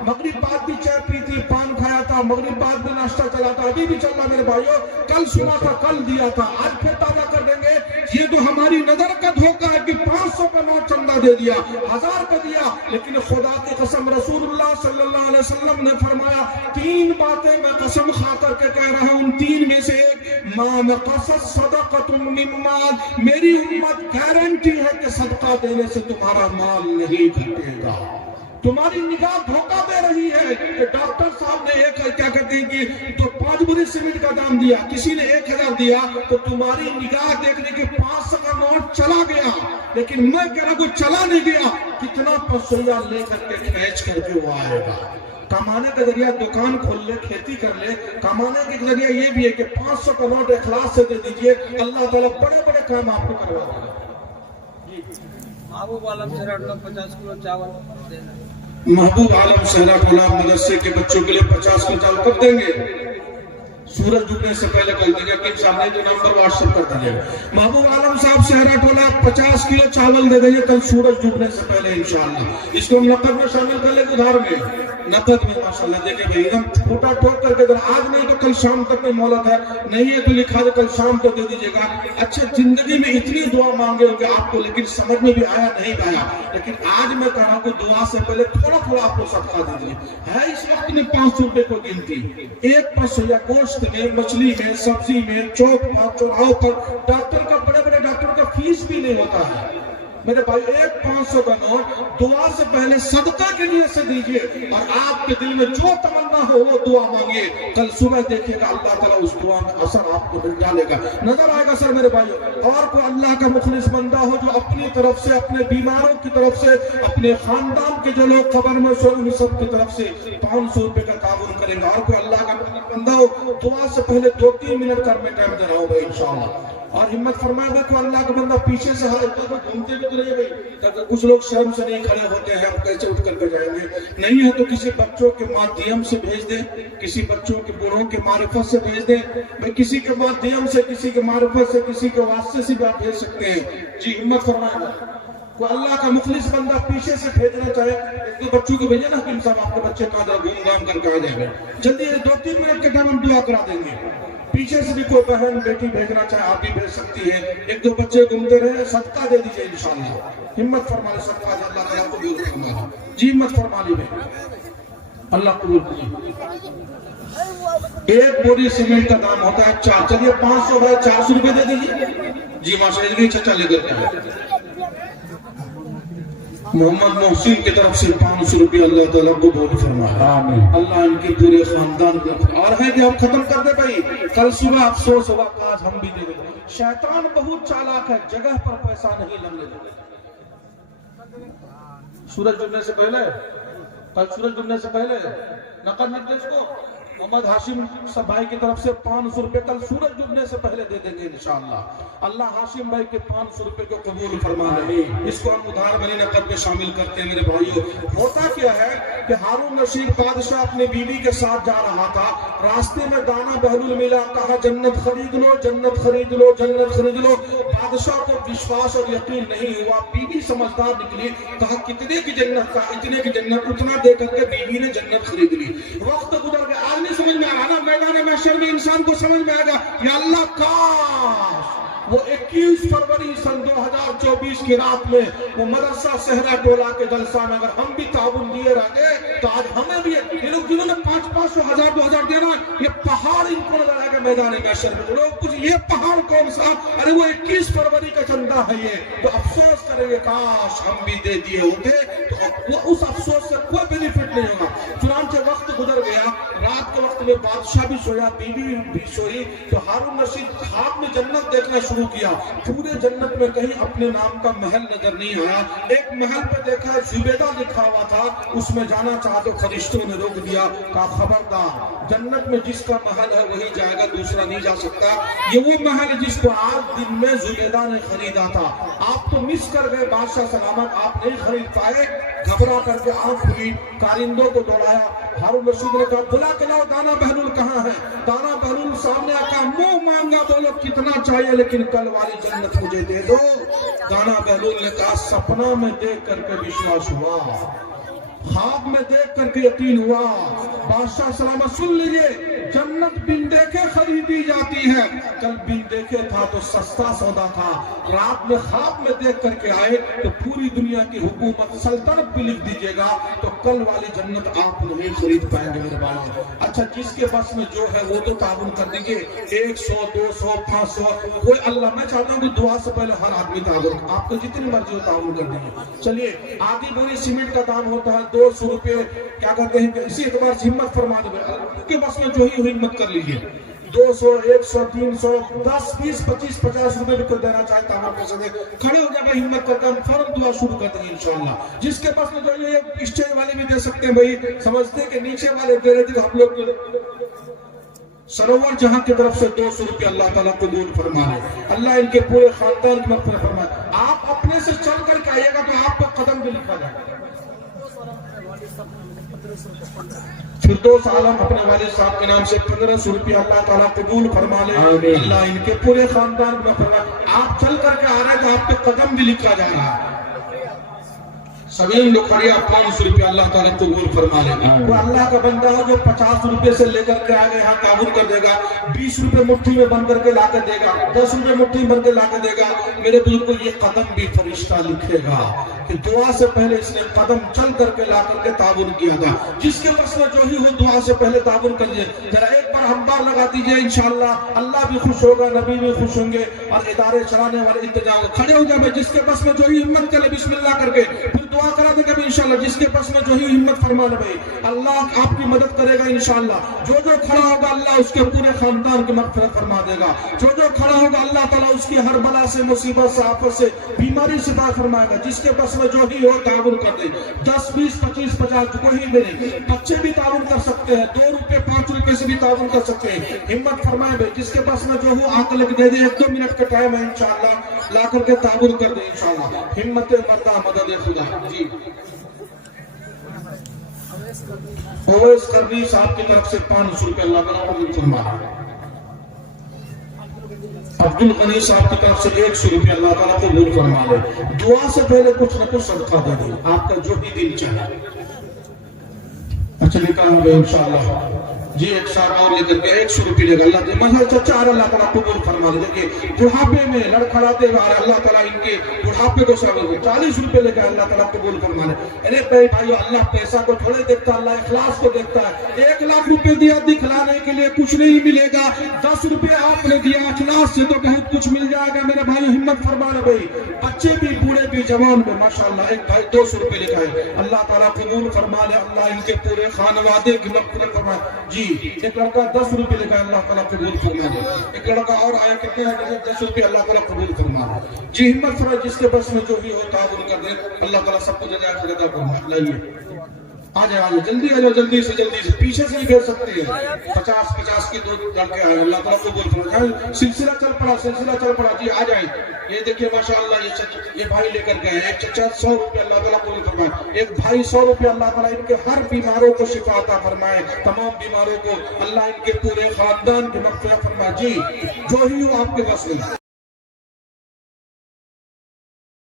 मगरिब बाद भी चाय पी थी, पान खाया था, मगरिब बाद भी नाश्ता चला था, अभी भी चल रहा मेरे भाइयों। कल सुना था, कल दिया था, आज फिर ताजा कर देंगे। ये तो हमारी नजर का धोखा है कि 500 का नोट चंदा दे दिया, 1000 का दिया, लेकिन खुदा की कसम रसूलुल्लाह सल्लल्लाहु अलैहि वसल्लम ने फरमाया 3 बातें मैं कसम खा करके कह रहा हूँ, 3 में से एक मा नक़सत सदक़तुम मिन माल। मेरी उम्मत गारंटी है कि सदका देने से तुम्हारा माल नहीं घटेगा। तुम्हारी निगाह धोखा दे रही है कि डॉक्टर साहब ने एक क्या कहते हैं कि तो 5 बोरी सीमेंट का दाम दिया, किसी ने 1000 दिया, तो तुम्हारी निगाह देखने के 500 का नोट चला गया। लेकिन मैं कह रहा हूं चला नहीं गया, कितना पैसा लेकर के खींच करके वो आएगा। कमाने का जरिया दुकान खोल ले, खेती कर ले। कमाने के जरिया ये भी है कि 500 का नोट इखलास से दे दीजिए, अल्लाह ताला बड़े बड़े काम आपको करवा देगा। महबूब आलम शहरा टोला 50 किलो चावल देना। महबूब आलम शहरा टोला मदरसे के बच्चों के लिए 50 किलो चावल कब देंगे? सूरज डूबने से पहले कर देंगे। कि सामने जो नंबर व्हाट्सएप कर दीजिएगा। महबूब आलम साहब शहरा टोला 50 किलो चावल दे देंगे कल सूरज डूबने से पहले इंशाअल्लाह। इसको हम नकद में शामिल कर लेंगे, उधार में नकद में माशाअल्लाह। देखिए भाई एकदम छोटा ठोक करके दे, आज नहीं तो कल शाम तक में मोहलत है, नहीं है तो लिखा दे कल शाम तो दे दीजिएगा। अच्छा जिंदगी में इतनी दुआ मांगे होंगे आपको, लेकिन समझ में भी आया नहीं आया, लेकिन आज मैं कह रहा हूँ दुआ से पहले थोड़ा थोड़ा आपको सदका दे दीजिए। है इस वक्त में 500 रुपए को गिनती, एक पैसा गोश्त में, मछली में, सब्जी में, चौक पर चौराहों पर डॉक्टर का, बड़े बड़े डॉक्टर का फीस भी नहीं होता है। میرے بھائی ایک 500 کا نوٹ دعا سے پہلے صدقہ کے نیت سے دیجئے اور آپ کے دل میں جو تمنا ہو وہ دعا مانگیے. کل صبح دیکھیے گا اللہ تعالیٰ اس دعا میں اثر آپ کو مل ڈالے گا, نظر آئے گا. سر میرے بھائی, اور کوئی اللہ کا مخلص بندہ ہو جو اپنی طرف سے, اپنے بیماروں کی طرف سے, اپنے خاندان کے جو لوگ خبر میں سو ان سب کی طرف سے 500 روپے کا تعاون کرے گا. اور کوئی اللہ کا مخلص بندہ ہو دعا سے پہلے 2-3 منٹ کر میں ٹائم دے رہا ہوں بھائی انشاءاللہ. اور ہمت فرمائے دیکھو اللہ کا بندہ پیچھے سے ہر ایک گھومتے بھی تو رہے بھائی. کچھ لوگ شرم سے نہیں کھڑے ہوتے ہیں, ہم کیسے اٹھ کر کے جائیں گے. نہیں ہے تو کسی بچوں کے مادھیم سے بھیج دیں, کسی بچوں کے بڑوں کے معرفت سے بھیج دیں بھائی. کسی کے مادھیم سے, کسی کے معرفت سے, کسی کے واسطے سے بھی آپ بھیج سکتے ہیں. جی ہمت فرمائے. کوئی اللہ کا مخلص بندہ پیچھے سے بھیجنا چاہے, ایک دو بچوں کو بھیجے نا کہ صاحب آپ کے بچے کا گھوم گھام کر کے آ جائیں گے. جلدی 2-3 منٹ کے ٹائم ہم دعا کرا دیں گے. پیچھے سے بھی کوئی بہن بیٹی بھیجنا چاہے آپ بھی بھیج سکتی ہے. 1-2 بچے گھومتے رہے, صدقہ دے دیجئے انشاءاللہ. ہمت فرما لے, صدقہ اللہ تعالیٰ قبول فرما. جی ہمت فرما لی بھائی, اللہ قبول کیجیے. ایک بوری سیمنٹ کا دام ہوتا ہے 4. چلیے 500 بھائی 400 روپے دے دیجیے. جی ماشاءاللہ بھی چچا لے کر کے محمد محسن کی طرف سے 500 روپے اللہ تعالیٰ کو قبول فرمائے. آمین. اللہ ان کے پورے خاندان کو. اور ہے کہ ہم ختم کر دیں بھائی, کل صبح افسوس ہوگا کاش ہم بھی دے دیں. شیطان بہت چالاک ہے, جگہ پر پیسہ نہیں لگنے دے. سورج ڈوبنے سے پہلے, کل سورج ڈوبنے سے پہلے نقد لکھ دیں اس کو. محمد ہاشم صاحب بھائی کی طرف سے 500 روپے کل سورج ڈوبنے سے پہلے دے دیں گے انشاءاللہ. اللہ ہاشم بھائی کے 500 روپے کو قبول فرما لے. اس کو ہم ادھار بنی نقد میں شامل کرتے ہیں میرے بھائیو. ہوتا کیا ہے کہ ہارون رشید بادشاہ اپنے بیوی کے ساتھ جا رہا تھا, راستے میں دانا بہلول ملا, کہا جنت خرید لو, جنت خرید لو, جنت خرید لو. بادشاہ کو وشواس اور یقین نہیں ہوا. بیوی سمجھدار نکلی, کہا کتنے کی جنت, کا اتنے کی جنت. اتنا دے کر کے بیوی نے جنت خرید لی. وقت گزر گیا, آج سمجھ میں آ رہا, میدان محشر میں انسان کو سمجھ میں آئے گا یا اللہ کاش وہ 21 فروری سن 2024 کی رات میں وہ مدرسہ صحرا ٹولہ کے جلسہ میں اگر ہم بھی تعاون دیے رہتے تو آج ہمیں بھی یہ لوگ جنہوں نے 500 1000 2000 دیا نا, یہ پہاڑ ان کو نظر آئے گا میدان محشر میں. لوگ کچھ یہ پہاڑ کون سا, ارے وہ 21 فروری کا چندہ ہے یہ. تو افسوس کریں گے کاش ہم بھی دے دیے ہوتے, تو وہ اس افسوس سے کوئی بینیفٹ نہیں ہوگا. چنانچہ وقت گزر گیا, رات کے وقت میں بادشاہ بھی سویا, بیوی بھی سوئی, تو ہارون رشید خواب میں جنت دیکھنا شروع کیا. پورے جنت میں کہیں اپنے نام کا محل نظر نہیں آیا. ایک محل پہ دیکھا زبیدہ لکھا ہوا تھا, اس میں جانا چاہا تو فرشتوں نے روک دیا, کہا خبردار, جنت میں جس کا محل ہے وہی جائے گا, دوسرا نہیں جا سکتا. یہ وہ محل ہے جس کو آج دن میں زبیدہ نے خریدا تھا. آپ تو مس کر گئے بادشاہ سلامت, آپ نہیں خرید پائے. گھبرا کر کے آنکھ کھلی, کارندوں کو دوڑایا. ہارون رشید نے کہا بلا کے لاؤ دانا بہلول کہاں ہے. دانا بہلول سامنے آ کہا منہ مانگا بولو کتنا چاہیے لیکن کل والی جنت مجھے دے دو. دانا بہلول نے کہا سپنا میں دیکھ کر کے وشواس ہوا, خواب میں دیکھ کر کے یقین ہوا. بادشاہ سلامت سن لیجئے, جنت بن دیکھے خریدی جاتی ہے. کل بن دیکھے تھا تو سستا سودا تھا, رات میں خواب میں دیکھ کر کے آئے تو پوری دنیا کی حکومت سلطنت بھی لکھ دیجئے گا, تو کل والی جنت آپ نہیں خرید پائیں گے میرے بھائی. اچھا جس کے بس میں جو ہے وہ تو تعاون کر دیں گے, 100 200 500 کوئی. اللہ میں چاہتا ہوں کہ دعا سے پہلے ہر آدمی تعاون, آپ کو جتنی مرضی ہو تعاون کر دیں گے. چلیے آدھی بوری سیمنٹ کا دام ہوتا ہے 200 روپے. کیا کہتے ہیں کہ اسی اعتبار سے ہمت فرما دے, کے بس میں جو ہی ہمت کر لیجیے. 200 100 300 10 20 25 50 روپے بھی کوئی دینا چاہتا ہے پیسے دے, کھڑے ہو جائے گا, ہمت کرتا ہم فوراً دعا شروع کر دیں گے انشاءاللہ. جس کے پاس میں جو یہ اسٹیج والے بھی دے سکتے ہیں بھائی, سمجھتے ہیں کہ نیچے والے دے رہے تھے, ہم لوگ سرور جہاں کی طرف سے 200 روپے اللہ تعالیٰ قبول فرمائے. اللہ ان کے پورے خاندان کی مغفرت فرمائے. آپ اپنے سے چل کر کے آئیے گا تو آپ کا قدم بھی لکھا جائے گا. فردوس عالم اپنے والد صاحب کے نام سے 1500 روپے اللہ تعالیٰ قبول فرما لے. اللہ ان کے پورے خاندان میں فرمائے. آپ چل کر کے آ رہے ہیں تو آپ کے قدم بھی لکھا جا رہا ہے. सभी लोग खड़े 500 रुपये अल्लाह ताला कबूल फरमा लेगा। वो अल्लाह का बंदा हो जो 50 रुपये से लेकर के आगे यहाँ ताबुन कर देगा, 20 रुपये मुट्ठी में बन करके ला कर देगा, 10 रुपये मुट्ठी में बन के ला कर देगा, मेरे बिल्कुल ये कदम भी फरिश्ता लिखेगा कि दुआ से पहले इसने कदम चल करके ला करके ताबुन किया था। जिसके पास में जो ही हो दुआ से पहले ताबुन कर दीजिए, जरा एक बार हम बार लगा दीजिए, इंशाअल्लाह अल्लाह भी खुश होगा, नबी भी खुश होंगे और इदारे चलाने वाले इंतजाम खड़े हो जाए। जिसके पास में जो ही हिम्मत करे बिस्मिल्लाह करके फिर दुआ करा देगा भी इंशाअल्लाह। जिसके पास में जो ही हिम्मत फरमा ले भाई, अल्लाह आपकी मदद करेगा इंशाअल्लाह। जो जो खड़ा होगा अल्लाह उसके पूरे खानदान की मग़फ़िरत फरमा देगा। जो जो खड़ा होगा अल्लाह ताला उसकी हर बला से, मुसीबत से, आफत से, बीमारी से शिफा फरमाएगा। जिसके पास में जो ही हो ताबुन कर दे, 10, 20, 25, 50 कोई भी नहीं, बच्चे भी ताबुन कर सकते हैं, 2 रुपये 5 रुपये से भी ताबुन कर सकते हैं। हिम्मत फरमाए भाई, जिसके पास में जो हो आकर लेके दे दे, 1-2 मिनट का टाइम है इंशाअल्लाह, ला करके ताबुन कर दे इंशाअल्लाह। हिम्मत मर्दा मदद खुदा। जी ओवैस करनी साहब की तरफ से 500 रुपये अल्लाह ताला कबूल फरमाए। अब्दुल गनी साहब की तरफ से 100 रुपये अल्लाह ताला कबूल फरमा ले। दुआ से पहले कुछ न कुछ सदका दे दे, आपका जो भी दिल चाहे। अच्छा निकाह होगा इंशाअल्लाह जी। एक साल और लेकर के 100 रुपये लेगा अल्लाह दे मजा चचा अल्लाह ताला कबूल फरमा ले। देखिए बुढ़ापे में लड़खड़ाते हुए अल्लाह ताला इनके बुढ़ापे को सब 40 रुपये लेकर अल्लाह ताला कबूल फरमा ले। अरे भाई अल्लाह पैसा को थोड़े देखता, अल्लाह इखलास को देखता है। 1 लाख रुपए दिया दिखलाने के लिए कुछ नहीं मिलेगा, 10 रुपये आपने दिया इखलास से तो बहुत कुछ मिल जाएगा। मेरे भाई हिम्मत फरमा ले भाई, बच्चे भी बूढ़े भी जवान में माशाअल्लाह। एक भाई 200 रुपये लिखा है, अल्लाह ताला कबूल फरमा ले, अल्लाह इनके पूरे खानवादे की मग़फ़िरत फरमाए। जी एक लड़का 10 रुपये लिखा है, अल्लाह ताला कबूल फरमा ले। एक लड़का और आया कितने हैं, 10 रुपये, अल्लाह ताला कबूल फरमा ले। जी हिम्मत फरमा, जिसके बस में जो भी हो ताबुन कर दे, अल्लाह ताला सबको जज़ा अता फरमाए। लाइए आ जाओ जल्दी आ जाओ, जल्दी से पीछे से ही भेज सकते हैं। 50 की 2 लड़के आए, अल्लाह ताला कबूल फरमाए। सिलसिला चल पड़ा जी। आ जाए, ये देखिए माशाअल्लाह ये भाई लेकर गए। एक चचा 100 रुपये अल्लाह ताला कबूल फरमाए। एक भाई 100 रुपये, अल्लाह ताला इनके हर बीमारों को शिफा अता फरमाए, तमाम बीमारों को अल्लाह इनके पूरे खानदान की मग़फ़िरत फरमाए। जी जो ही हो आपके बस में।